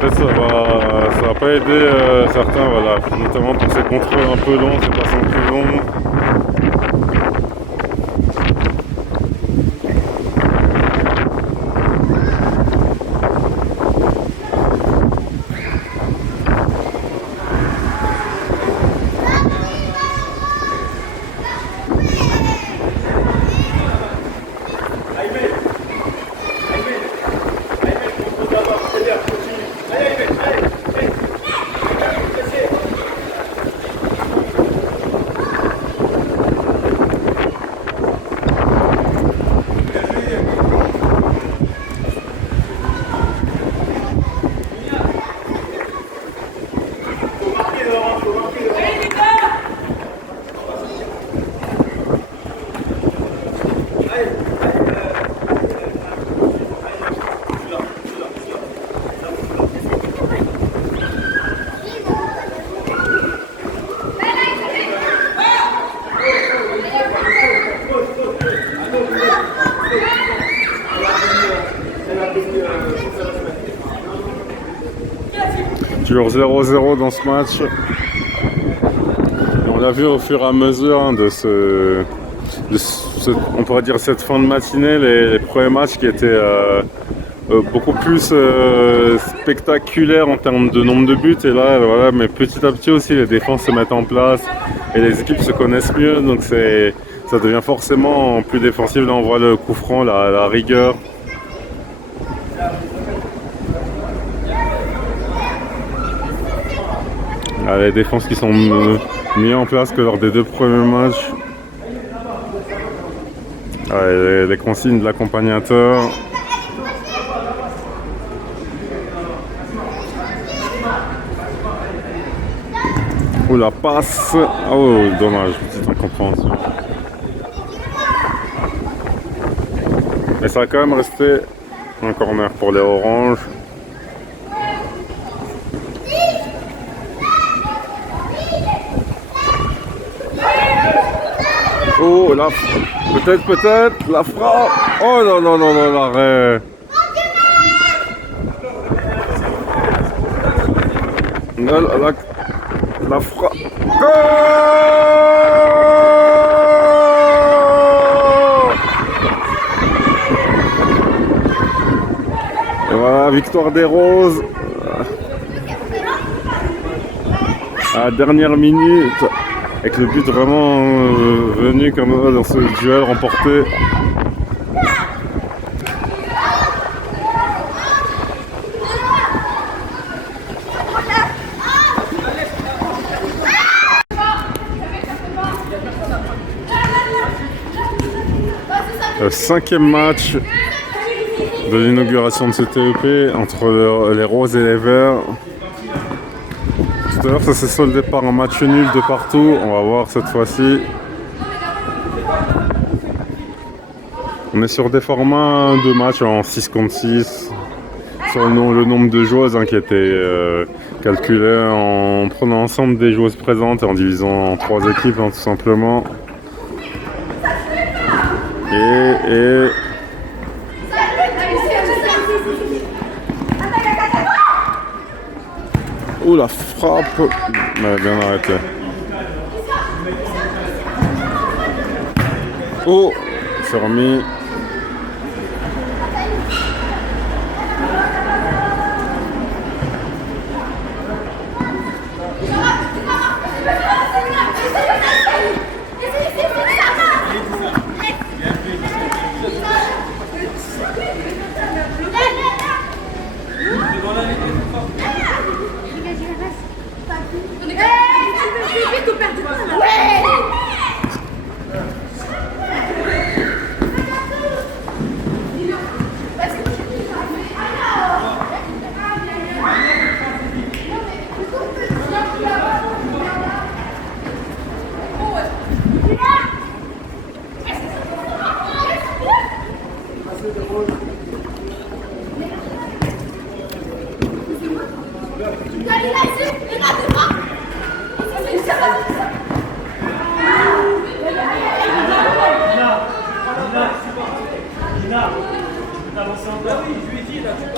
peut-être ça va pas aider certains, voilà, notamment pour ces contrôles un peu longs, ces passements plus longs. Toujours 0-0 dans ce match. Et on l'a vu au fur et à mesure on pourrait dire cette fin de matinée, les premiers matchs qui étaient beaucoup plus spectaculaires en termes de nombre de buts. Et là, voilà, mais petit à petit aussi, les défenses se mettent en place et les équipes se connaissent mieux. Donc ça devient forcément plus défensif. Là, on voit le coup franc, la rigueur. Les défenses qui sont mises en place que lors des deux premiers matchs. Les consignes de l'accompagnateur. Oh la passe. Oh dommage, petite incompréhension. Mais ça va quand même rester un corner pour les oranges. Oh là, peut-être la frappe. Oh non non non non, l'arrêt. La frappe. Goal! Et voilà, victoire des Roses. À la dernière minute, avec le but vraiment venu comme dans ce duel remporté. Le 5e match de l'inauguration de ce TEP entre les Roses et les Verts. Tout à l'heure ça s'est soldé par un match nul de partout, on va voir cette fois-ci. On est sur des formats de matchs en 6 contre 6, sur le nombre de joueuses qui était calculé en prenant l'ensemble des joueuses présentes et en divisant en 3 équipes tout simplement. Et oh la frappe, mais bien arrêté. Oh, c'est remis.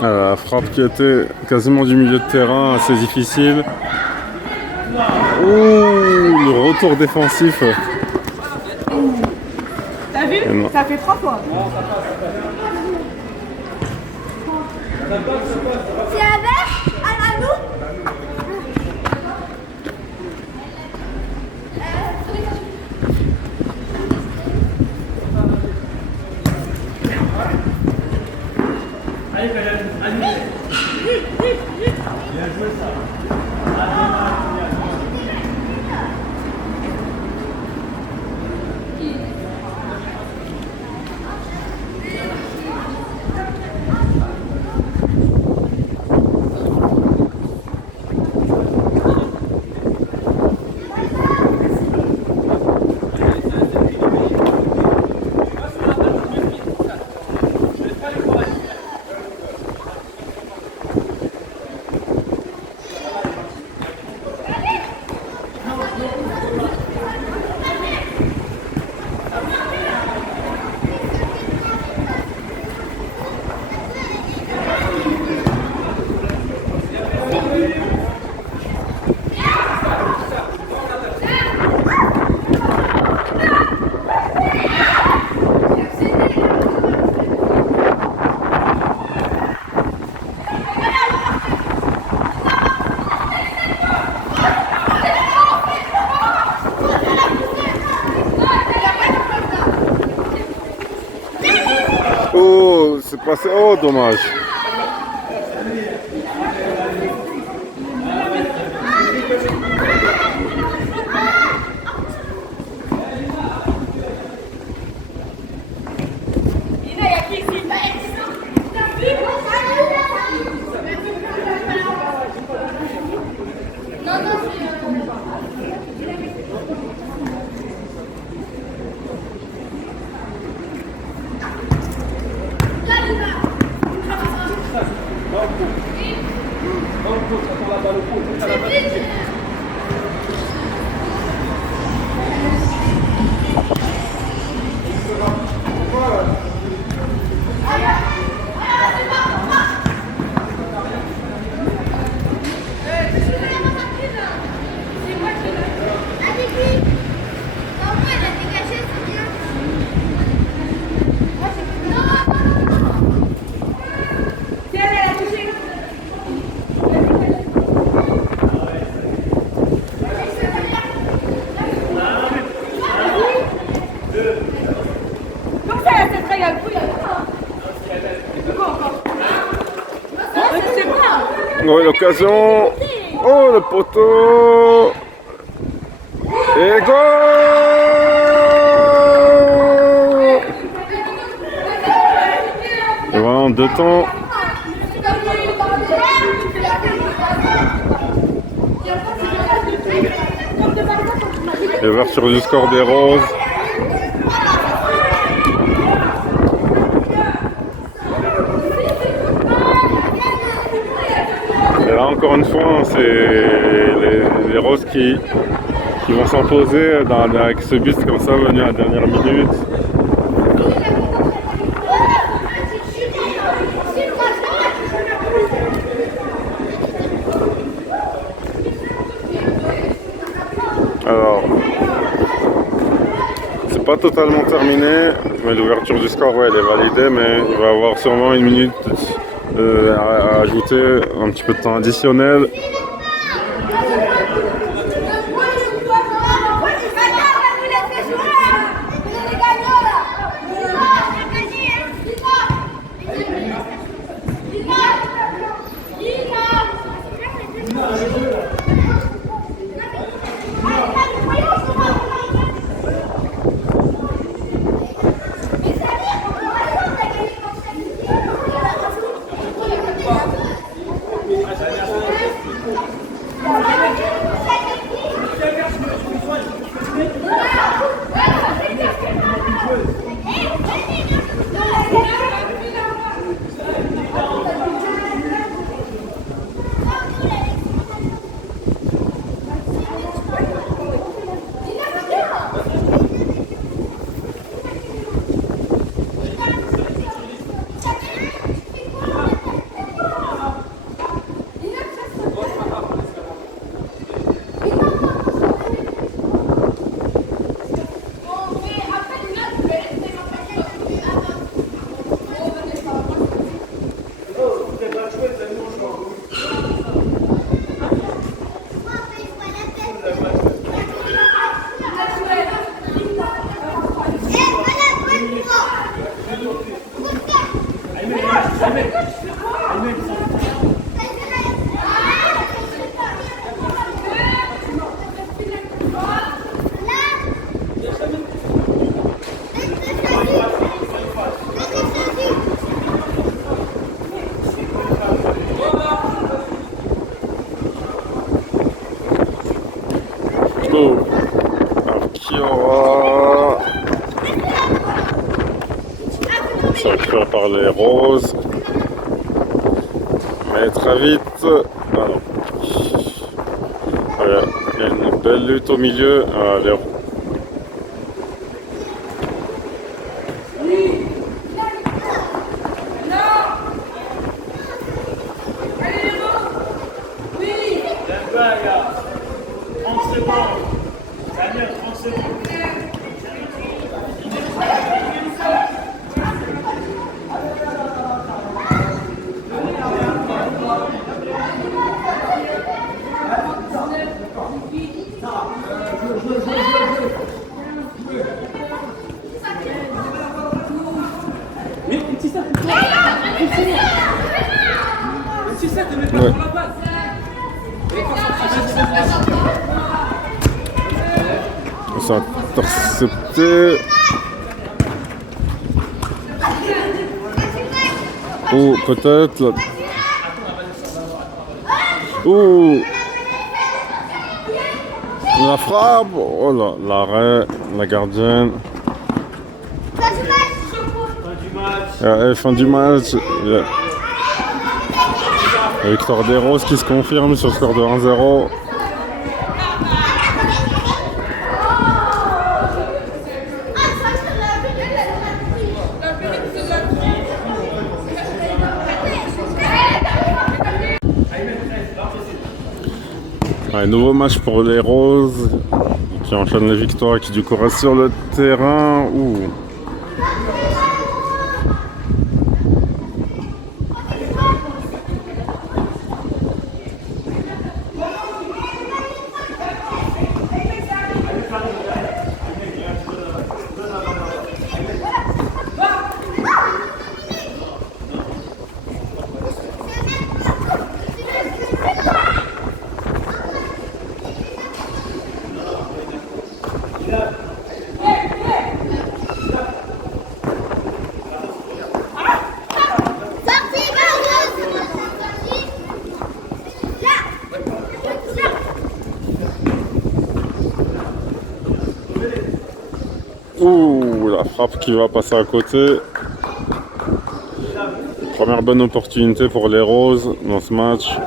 La frappe qui était quasiment du milieu de terrain, assez difficile. Oh, le retour défensif. T'as vu? Ça fait 3 fois. C'est avec à nous. Allez, allez. Bien joué ça. Oh, c'est passé. Oh, dommage. Oh, l'occasion. Oh, le poteau. Et go. Et voilà, en 2 temps. L'ouverture du score des Roses. Et là encore une fois, c'est les Roses qui vont s'imposer avec ce but comme ça venu à la dernière minute. Alors, c'est pas totalement terminé, mais l'ouverture du score, ouais, elle est validée, mais il va y avoir sûrement 1 minute à ajouter, un petit peu de temps additionnel. Ça récupère par les Roses. Mais très vite. Voilà. Voilà. Il y a une belle lutte au milieu. Les Roses. Ouais. C'est intercepté. Oh, peut-être. Là. Oh, la frappe. Oh là, l'arrêt, la gardienne. Fin du match. La victoire des Roses qui se confirme sur le score de 1-0. Ouais, nouveau match pour les Roses qui enchaînent les victoires et qui du coup restent sur le terrain. Ouh. la frappe qui va passer à côté. Première bonne opportunité pour les Roses dans ce match.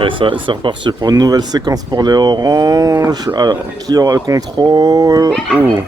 Et ça, c'est reparti pour une nouvelle séquence pour les oranges. Alors, qui aura le contrôle? Ouh.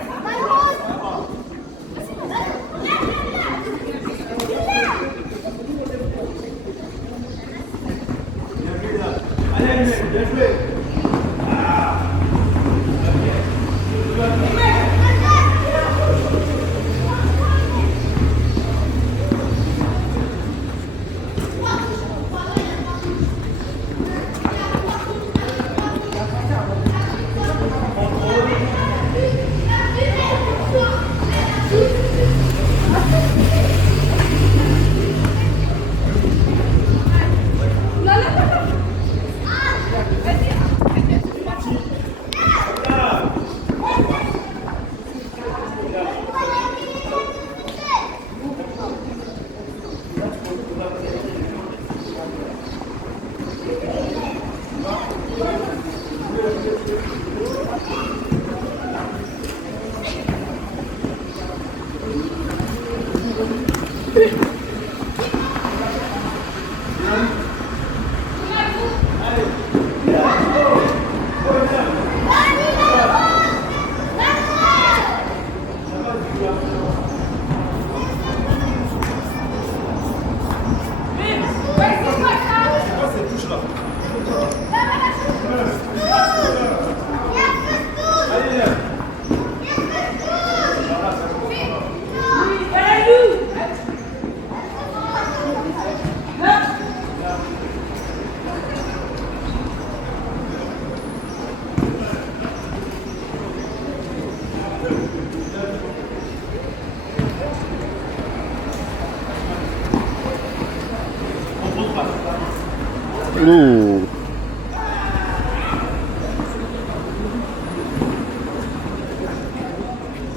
Ouh.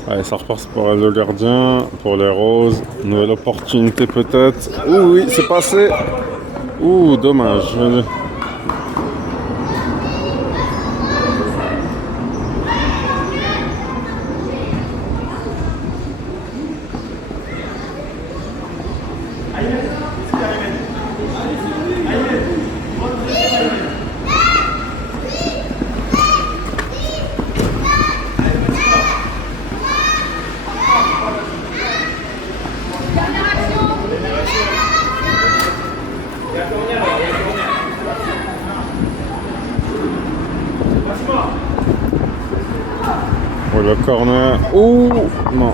Allez, ça repart pour le gardien, pour les Roses. Nouvelle opportunité peut-être. Ouh, oui, c'est passé. Ouh, dommage. Le corner. Ouh, non.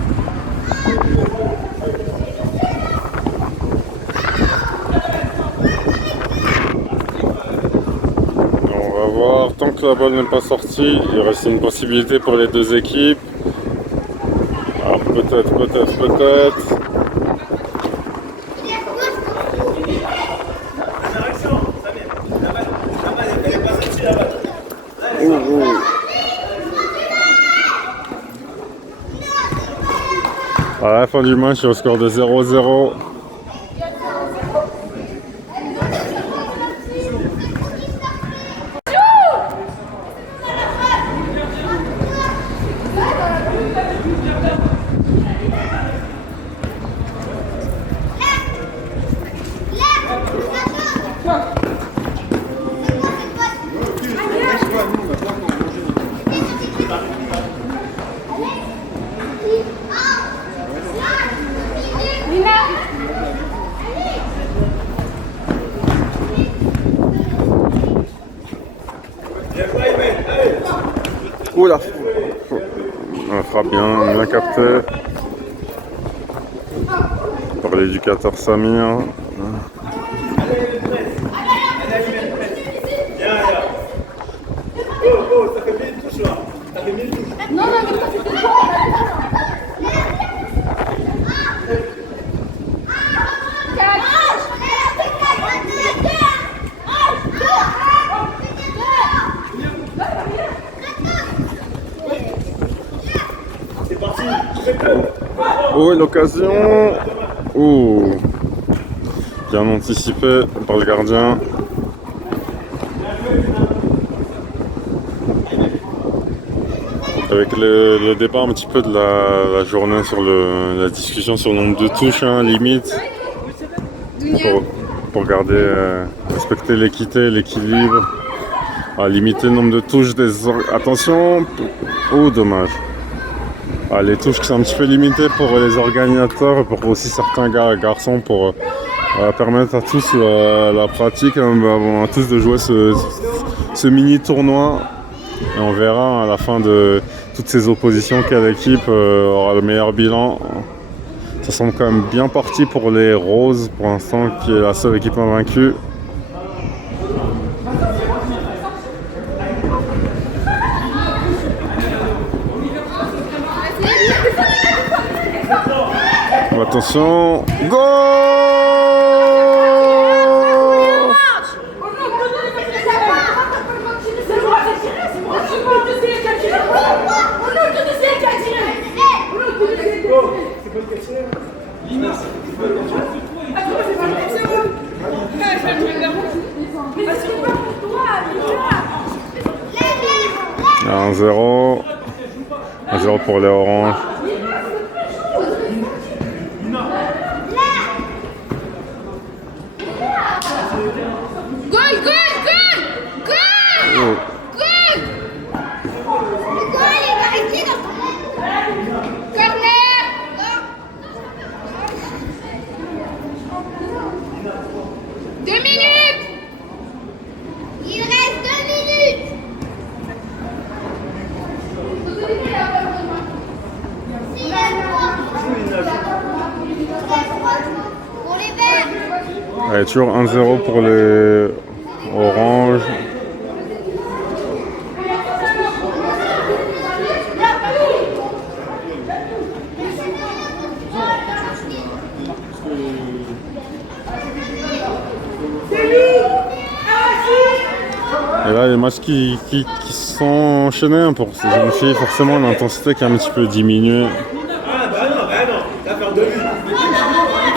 On va voir. Tant que la balle n'est pas sortie, il reste une possibilité pour les deux équipes. Alors peut-être. Ouh. À la fin du match, au score de 0-0. Ouh la frappe bien captée par l'éducateur Samir. Ça fait bien une touche là. Ça fait bien une touche. Non, mais ça c'était bon. C'est parti. Oh, l'occasion. Oh, bien anticipé par le gardien. Avec le débat un petit peu de la journée sur la discussion sur le nombre de touches, hein, limite, pour garder, respecter l'équité, l'équilibre, limiter le nombre de touches attention, oh dommage. Les touches qui sont un petit peu limitées pour les organisateurs et pour aussi certains garçons pour permettre à tous la pratique, à tous de jouer ce mini tournoi. Et on verra à la fin de toutes ces oppositions quelle équipe aura le meilleur bilan. Ça semble quand même bien parti pour les Roses pour l'instant, qui est la seule équipe invaincue. Attention, go! Il y a 1-0. 1-0 pour les Oranges. Allez, toujours 1-0 pour les Oranges. Et là, les matchs qui sont enchaînés pour ces jeunes filles, forcément l'intensité qui a un petit peu diminué.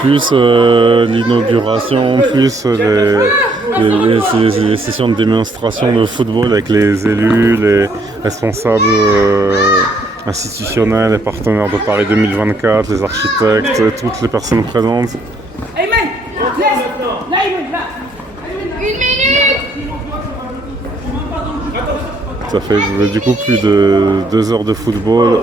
Plus l'inauguration, plus les sessions de démonstration de football avec les élus, les responsables institutionnels, les partenaires de Paris 2024, les architectes, toutes les personnes présentes. Ça fait du coup plus de 2 heures de football.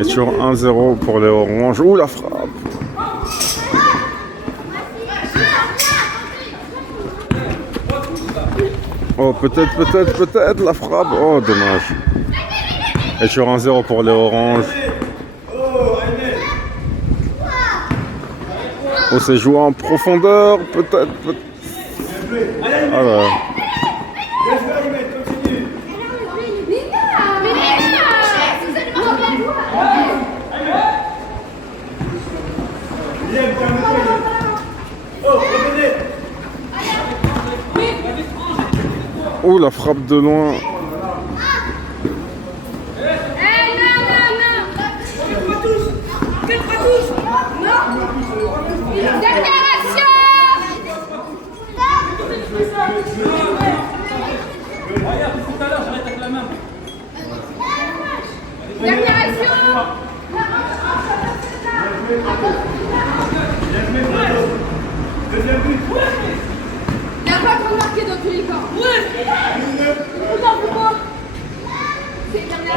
Et toujours 1-0 pour les Oranges. Ouh, la frappe! Oh, peut-être la frappe. Oh, dommage. Et toujours 1-0 pour les Oranges. Oh, c'est joué en profondeur. Peut-être. Ah là. Oh, la frappe de loin. Il n'y a pas trop marqué dans tous les cas.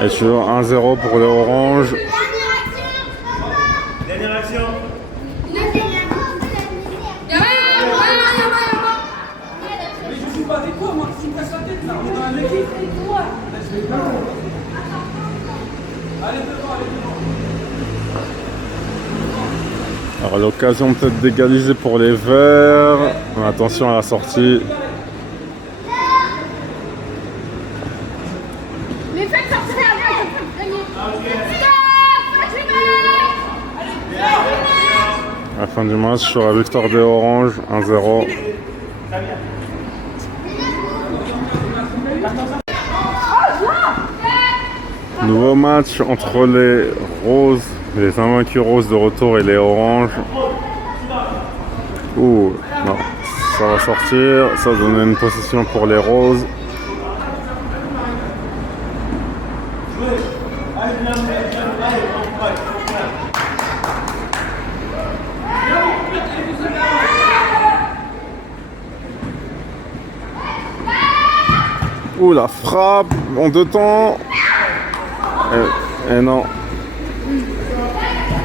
Et toujours 1-0 pour les Oranges. Dernière action. Alors l'occasion peut-être d'égaliser pour les Verts. Attention à la sortie. Mais faites sortir la balle, vous gagner. À la fin du match, sur la victoire des Oranges, 1-0. Nouveau match entre les Roses, les invaincus Roses de retour et les Oranges. Ouh, non, ça va sortir, ça va donner une possession pour les Roses. Ouh, la frappe en deux temps. Et non.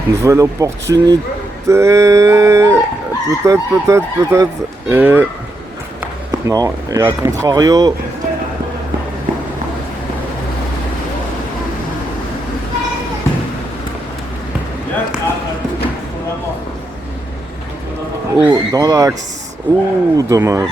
Nouvelle opportunité. Peut-être. Et non. Et à contrario. Oh, dans l'axe. Ouh, dommage.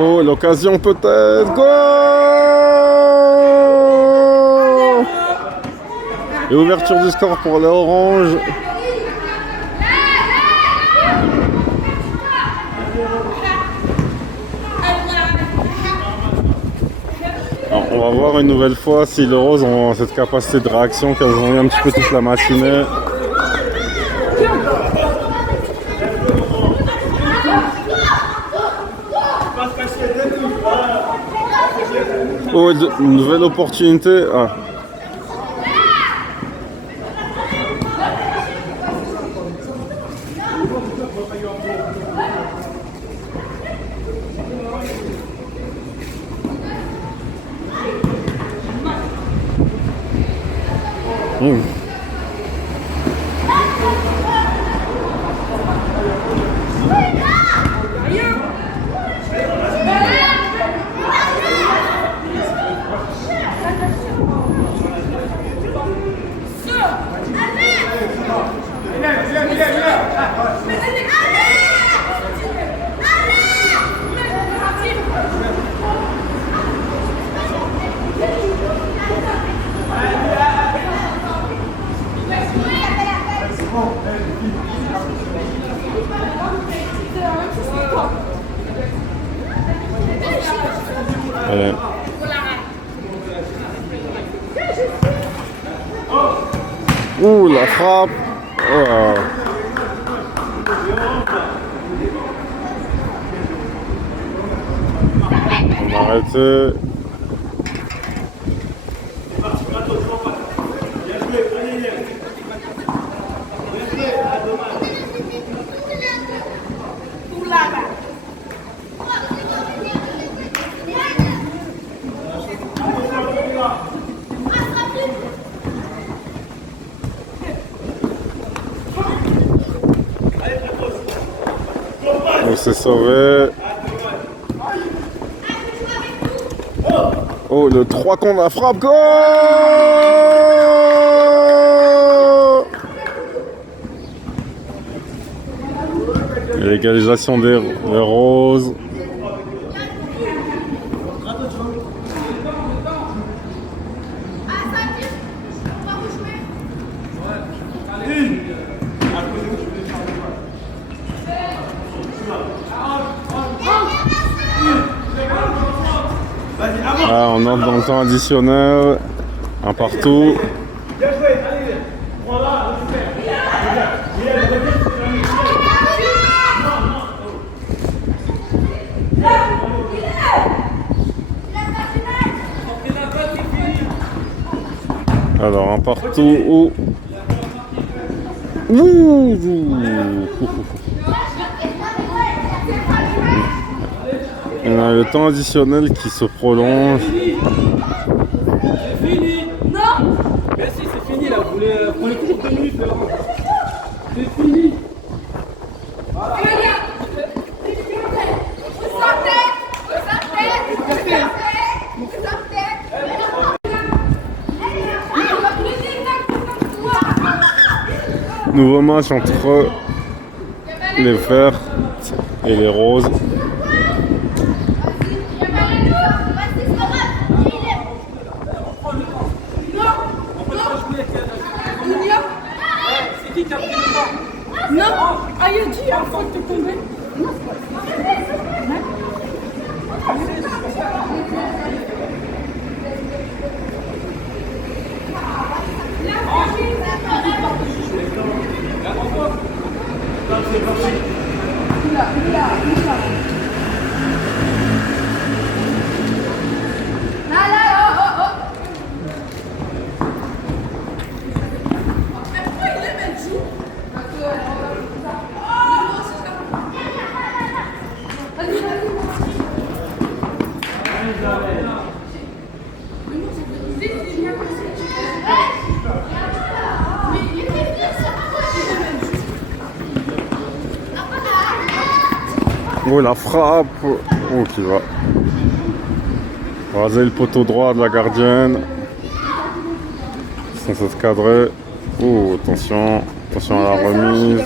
Oh, l'occasion peut-être. Goal! Et ouverture du score pour les Oranges. Alors, on va voir une nouvelle fois si les Roses ont cette capacité de réaction qu'elles ont eu un petit peu toute la matinée. Oh, une nouvelle opportunité. Ah. Allez. Ouh, la frappe. Oh. On va arrêter. s'est sauvé. Oh, le 3 contre la frappe. Goal! L'égalisation des Roses. Ah, on entre dans le temps additionnel, un partout. Alors un partout où... On a le temps additionnel qui se prolonge. C'est fini. Non. Mais si, c'est fini là. Vous voulez toujours 2 minutes. C'est fini. Voilà. Nouveau match entre les Verts et les Roses. Non. Ah, il a dit, il faut que tu tombes. Oh la frappe! Oh qui va raser le poteau droit de la gardienne. Sans être cadré. Oh attention, attention à la remise.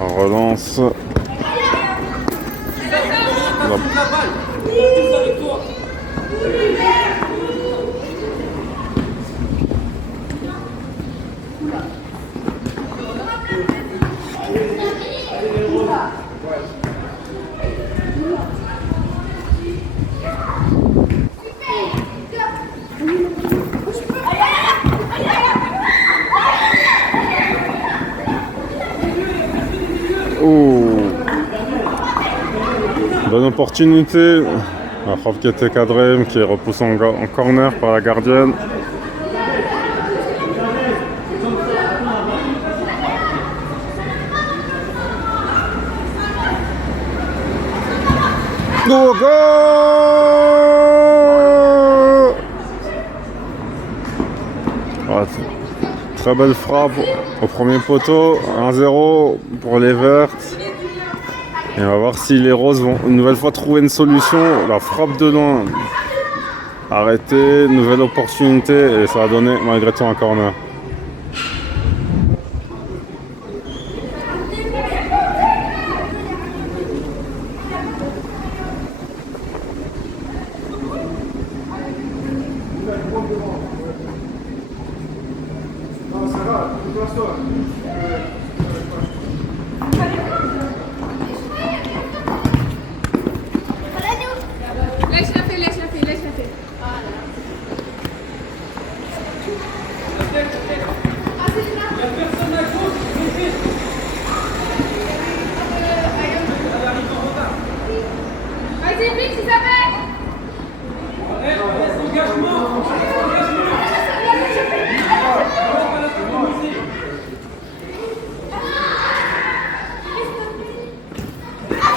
On relance. Bonne opportunité, la frappe qui était cadrée, qui est repoussée en corner par la gardienne. Go, go! Très belle frappe au premier poteau, 1-0 pour les Vertes. Et on va voir si les Roses vont une nouvelle fois trouver une solution. La frappe de loin, arrêtée, nouvelle opportunité et ça va donner malgré tout un corner.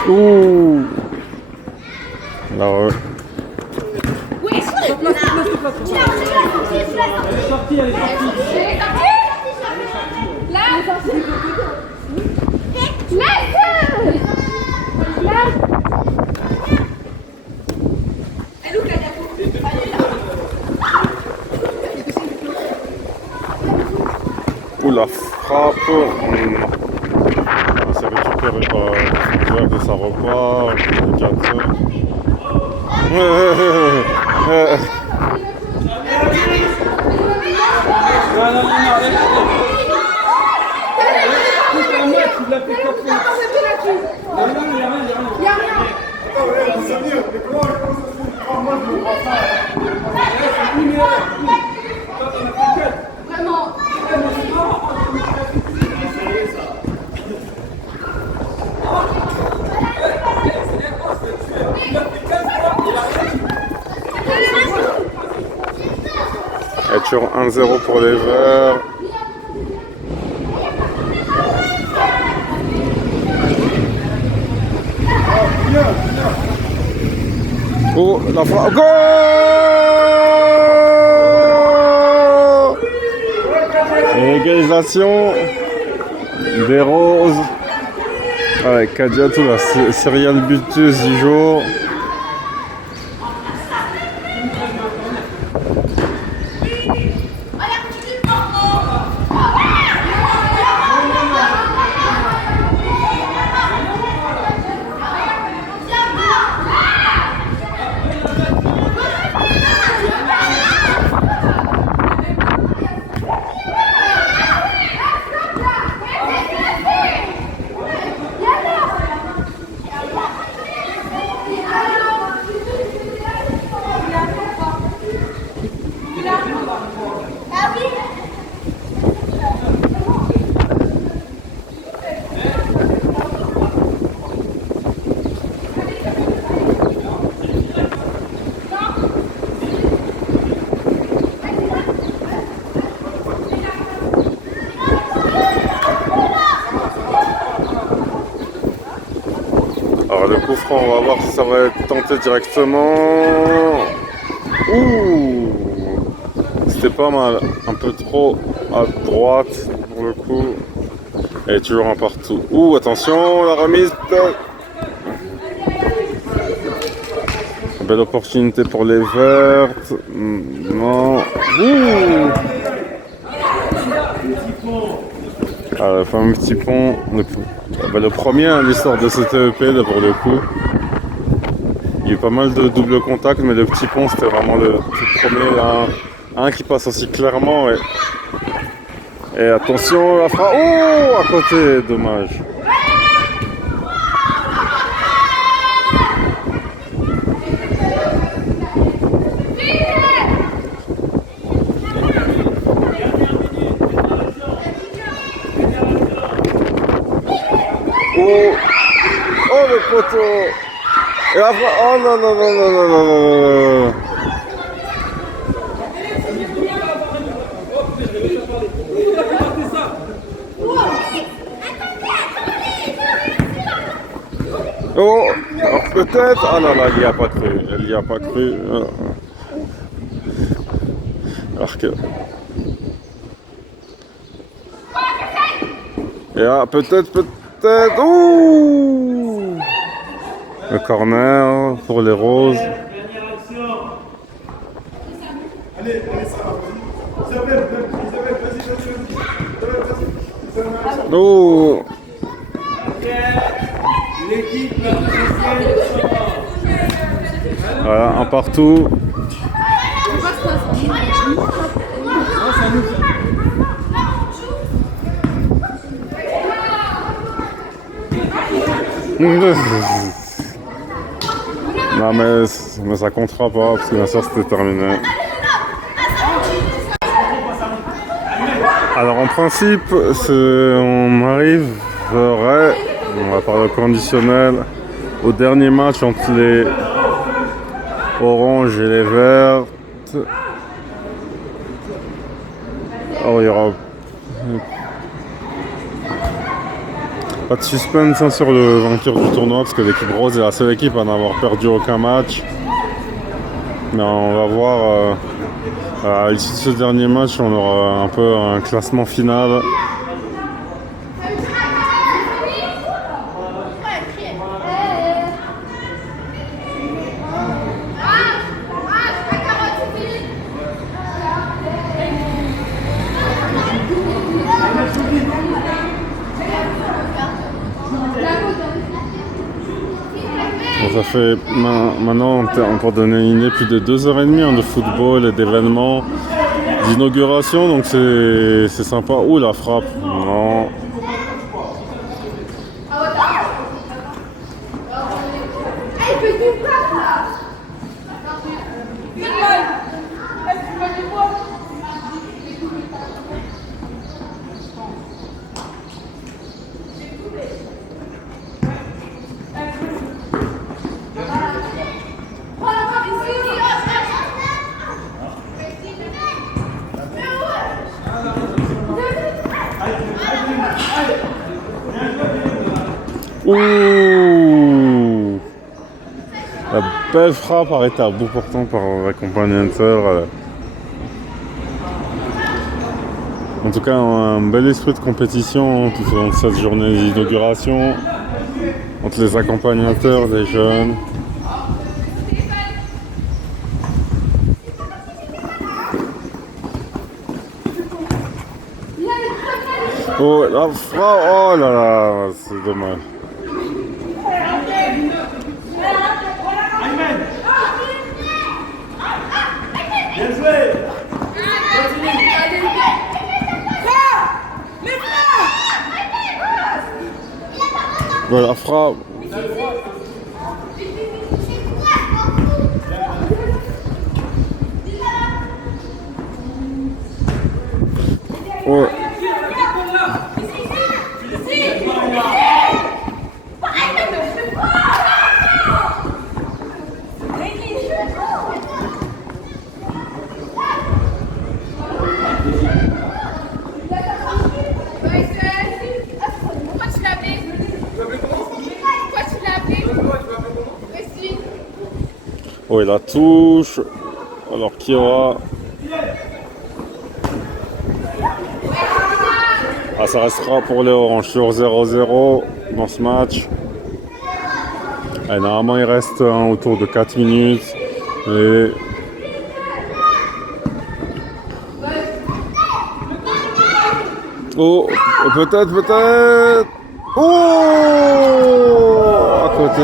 Ouh. Là, ouais. Oui, elle est sortie, elle est sortie. Là, laisse. coup, on s'est récupéré par le de sa repas, le gâteau. Et toujours 1-0 pour les Verts. Oh, la frappe. Goal! Égalisation des Roses avec Kadiatou, la serial buteuse du jour. Alors le coup franc, on va voir si ça va être tenté directement. Ouh, c'était pas mal, un peu trop à droite pour le coup. Et toujours un partout. Ouh, attention, la remise. Belle opportunité pour les Verts. Non. Ouh. Ah, le fameux petit pont. Le premier à l'histoire de ce TEP là, pour le coup. Il y a eu pas mal de double contact, mais le petit pont c'était vraiment le tout premier là. Un qui passe aussi clairement. Et attention, la frappe. Oh, à côté, dommage. Oh le poteau. Et après, oh non non non non non non non non. Oh, alors peut-être. Ah non non, elle y a pas cru. Elle y a pas cru. Alors que. Et ah, peut-être. Ouh, le corner pour les Roses. Allez, Isabelle, vas-y. Oh. Voilà, un partout. Non mais ça comptera pas parce que bien sûr c'était terminé. Alors en principe on arriverait, on va parler au conditionnel, au dernier match entre les oranges et les vertes. Alors il y aura pas de suspense hein, sur le vainqueur du tournoi parce que l'équipe rose est la seule équipe à n'avoir perdu aucun match. Mais on va voir, à l'issue de ce dernier match, on aura un peu un classement final. Bon, ça fait maintenant, pour donner une idée, plus de 2h30 de football et d'événements d'inauguration, donc c'est sympa. Ouh, la frappe, non. Ouh, la belle frappe arrêtée à bout portant par l'accompagnateur. En tout cas, un bel esprit de compétition tout au long de cette journée d'inauguration entre les accompagnateurs, les jeunes. Oh la frappe, oh là là, c'est dommage. Bien joué. Ouais, la frappe. Ouais. Oh, et la touche. Alors qui aura... Ah, ça restera pour les oranges sur 0-0 dans ce match. Et normalement il reste autour de 4 minutes. Et... Oh, peut-être. Oh, à côté.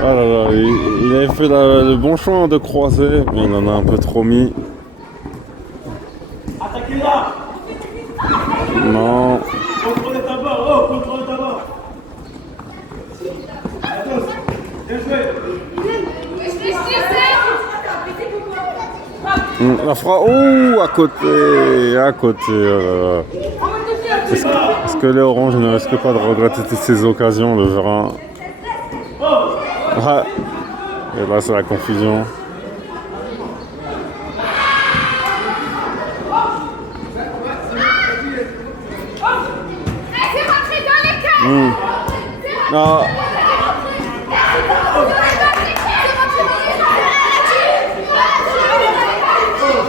Ah là là, il avait fait le bon choix de croiser, mais il en a un peu trop mis. Attaquez-la. Non. Contrôlez ta barre, oh, contrôlez ta barre. Attention, bien joué. La frappe, oh, à côté. Est-ce que les oranges ne risquent pas de regretter toutes ces occasions, le Vérin? Ah. Et là, c'est la confusion. Non.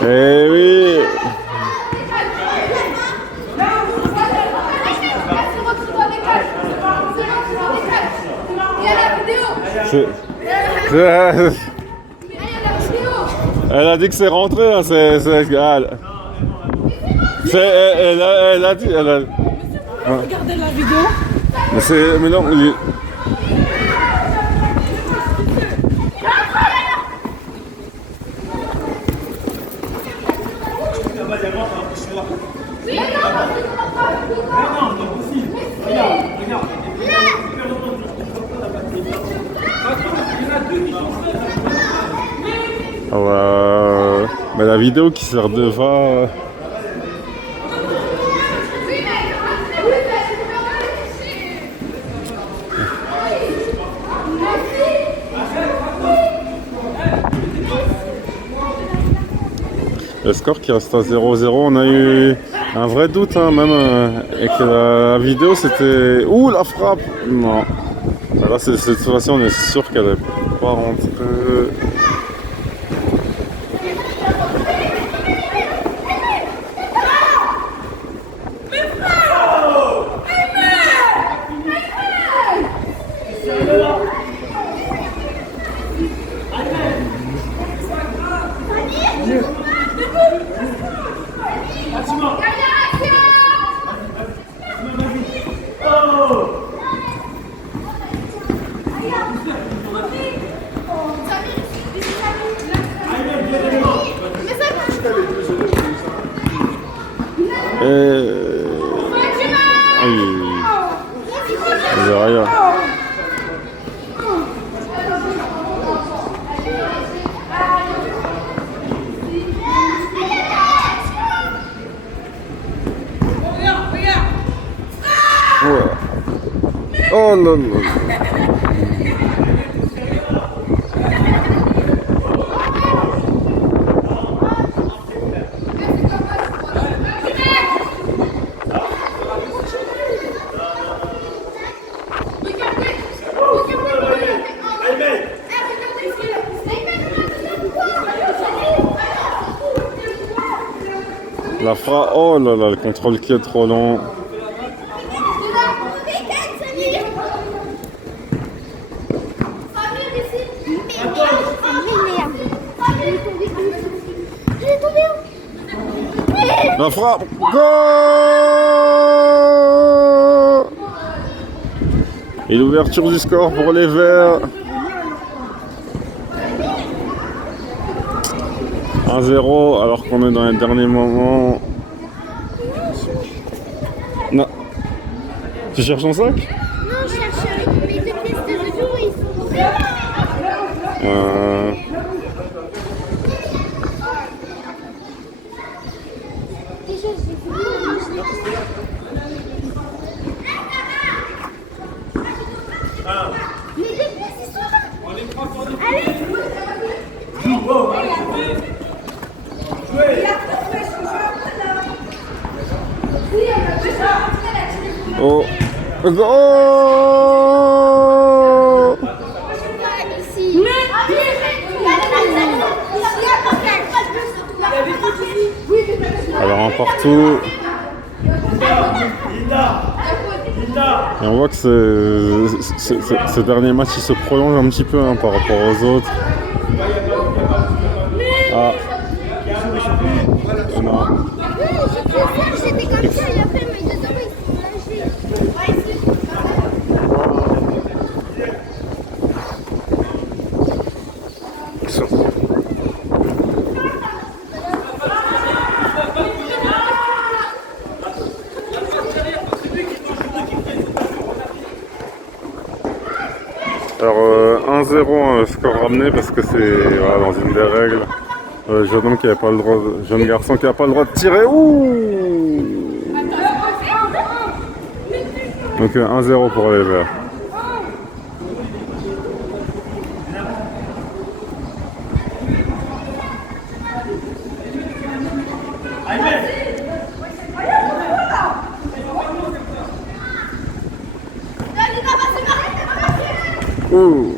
Eh oui. Elle a dit que c'est rentré, hein, c'est égal. Elle a dit. Regardez la vidéo. Mais non. Mais la vidéo qui sert de va. Le score qui reste à 0-0, on a eu un vrai doute, hein, même, et que la vidéo c'était... Ouh, la frappe! Non. Là, cette fois-ci, on est sûr qu'elle n'est pas rentrée. Derrière. Oh là là. La frappe, oh là là, le contrôle qui est trop long. La frappe, goal! Et l'ouverture du score pour les Verts. 1-0 alors qu'on est dans les derniers moments. Non. Tu cherches ton sac? Non, je cherche mes 2 pièces de Louis. Oh. Oh. Alors un partout. Et on voit que ce dernier match il se prolonge un petit peu hein, par rapport aux autres. Ah. Non. J'étais comme ça et après mes 2 oreilles sont lâchées. Alors 1-0 score ramené parce que c'est voilà, dans une des règles. Jeune homme qui avait pas le droit, jeune garçon qui n'a pas le droit de tirer. Ouh. Donc 1-0 pour les Verts. Ouh.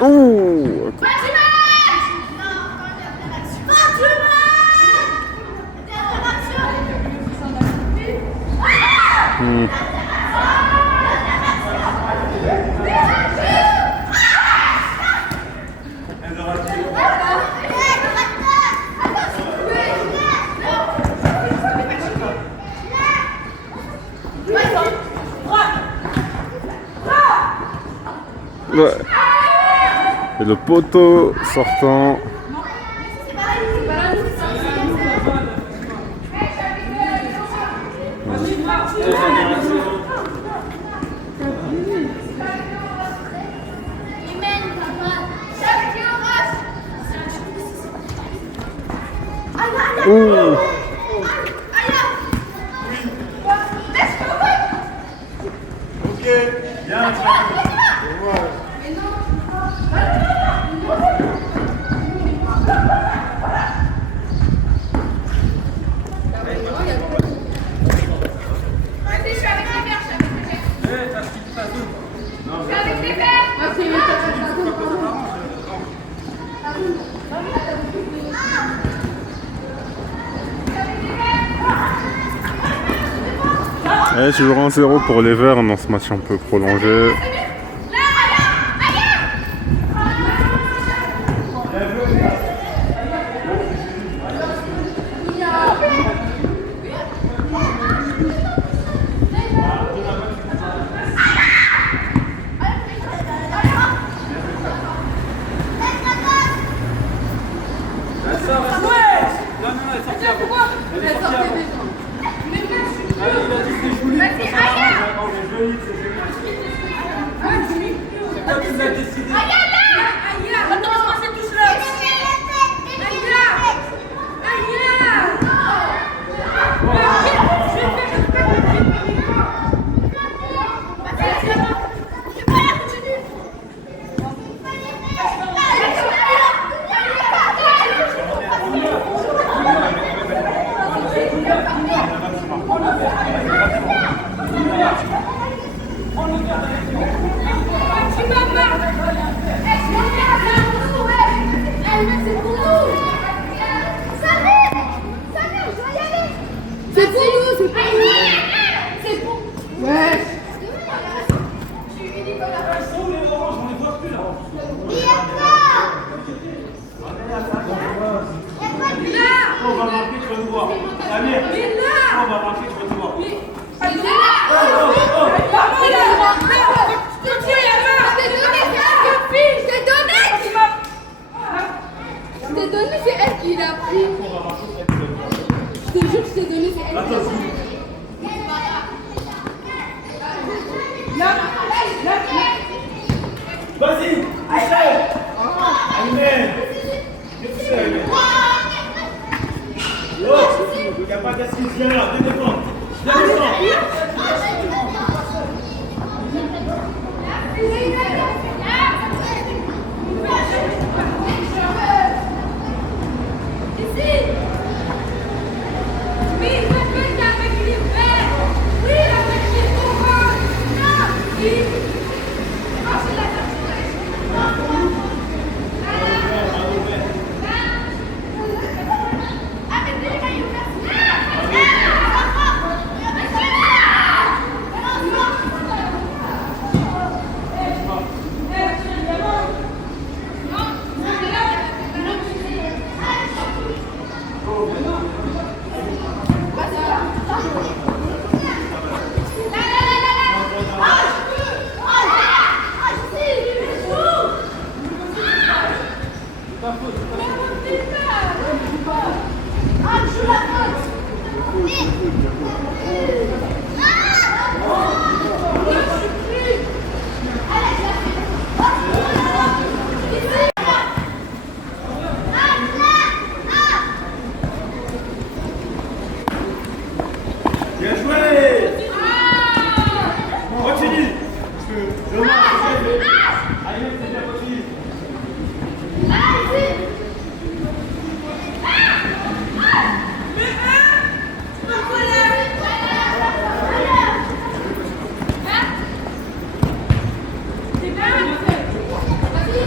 Ouh. Ouais. Et le poteau sortant. Ouh. Ok, bien. Toujours 1-0 pour les Verts dans ce match un peu prolongé. Vas-y, Michel. Amen. Il n'y a pas d'assise, viens là, défends. Viens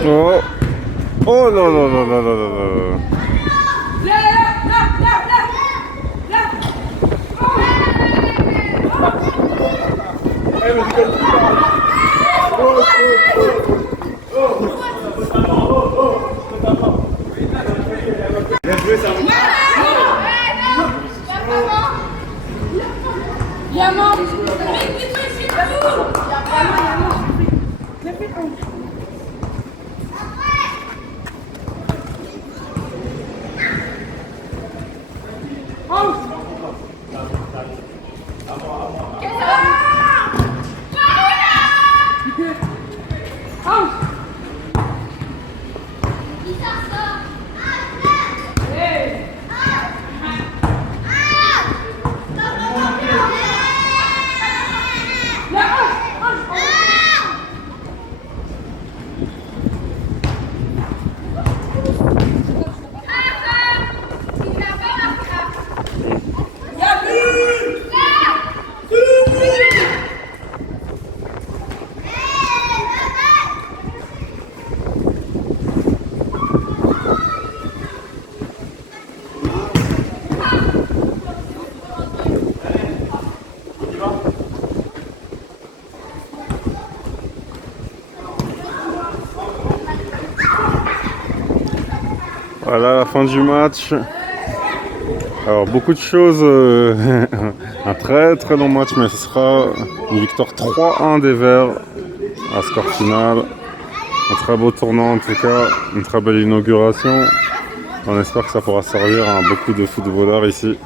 Oh. Oh non, non, non, non, non, non, non. Bien joué, ça. Voilà la fin du match. Alors beaucoup de choses, un très très long match, mais ce sera une victoire 3-1 des Verts à score final. Un très beau tournant en tout cas, une très belle inauguration. On espère que ça pourra servir à beaucoup de footballeurs ici.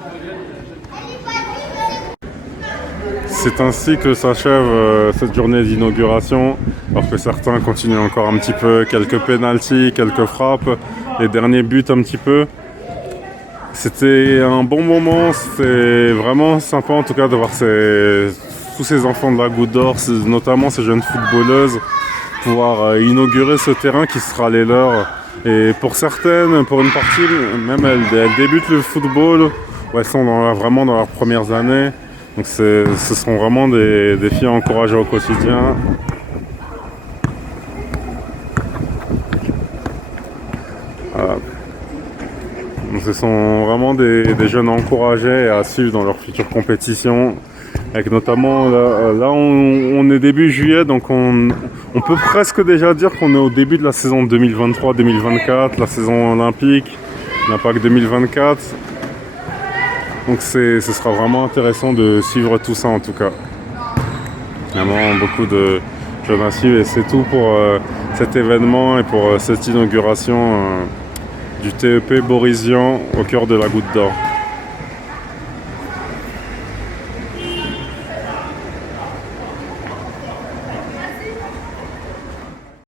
C'est ainsi que s'achève cette journée d'inauguration, alors que certains continuent encore un petit peu, quelques pénaltys, quelques frappes, les derniers buts un petit peu. C'était un bon moment, c'était vraiment sympa en tout cas de voir tous ces enfants de la Goutte d'Or, notamment ces jeunes footballeuses, pouvoir inaugurer ce terrain qui sera les leurs. Et pour certaines, pour une partie, même elles débutent le football, ou elles sont vraiment dans leurs premières années. Donc ce seront vraiment des filles à encourager au quotidien. Voilà. Donc ce sont vraiment des jeunes à encourager et à suivre dans leurs futures compétitions. Avec notamment, là on est début juillet, donc on peut presque déjà dire qu'on est au début de la saison 2023-2024, la saison olympique, l'Impact 2024. Donc ce sera vraiment intéressant de suivre tout ça en tout cas. Vraiment beaucoup de jeunes à suivre et c'est tout pour cet événement et pour cette inauguration du TEP Boris Vian au cœur de la Goutte d'Or.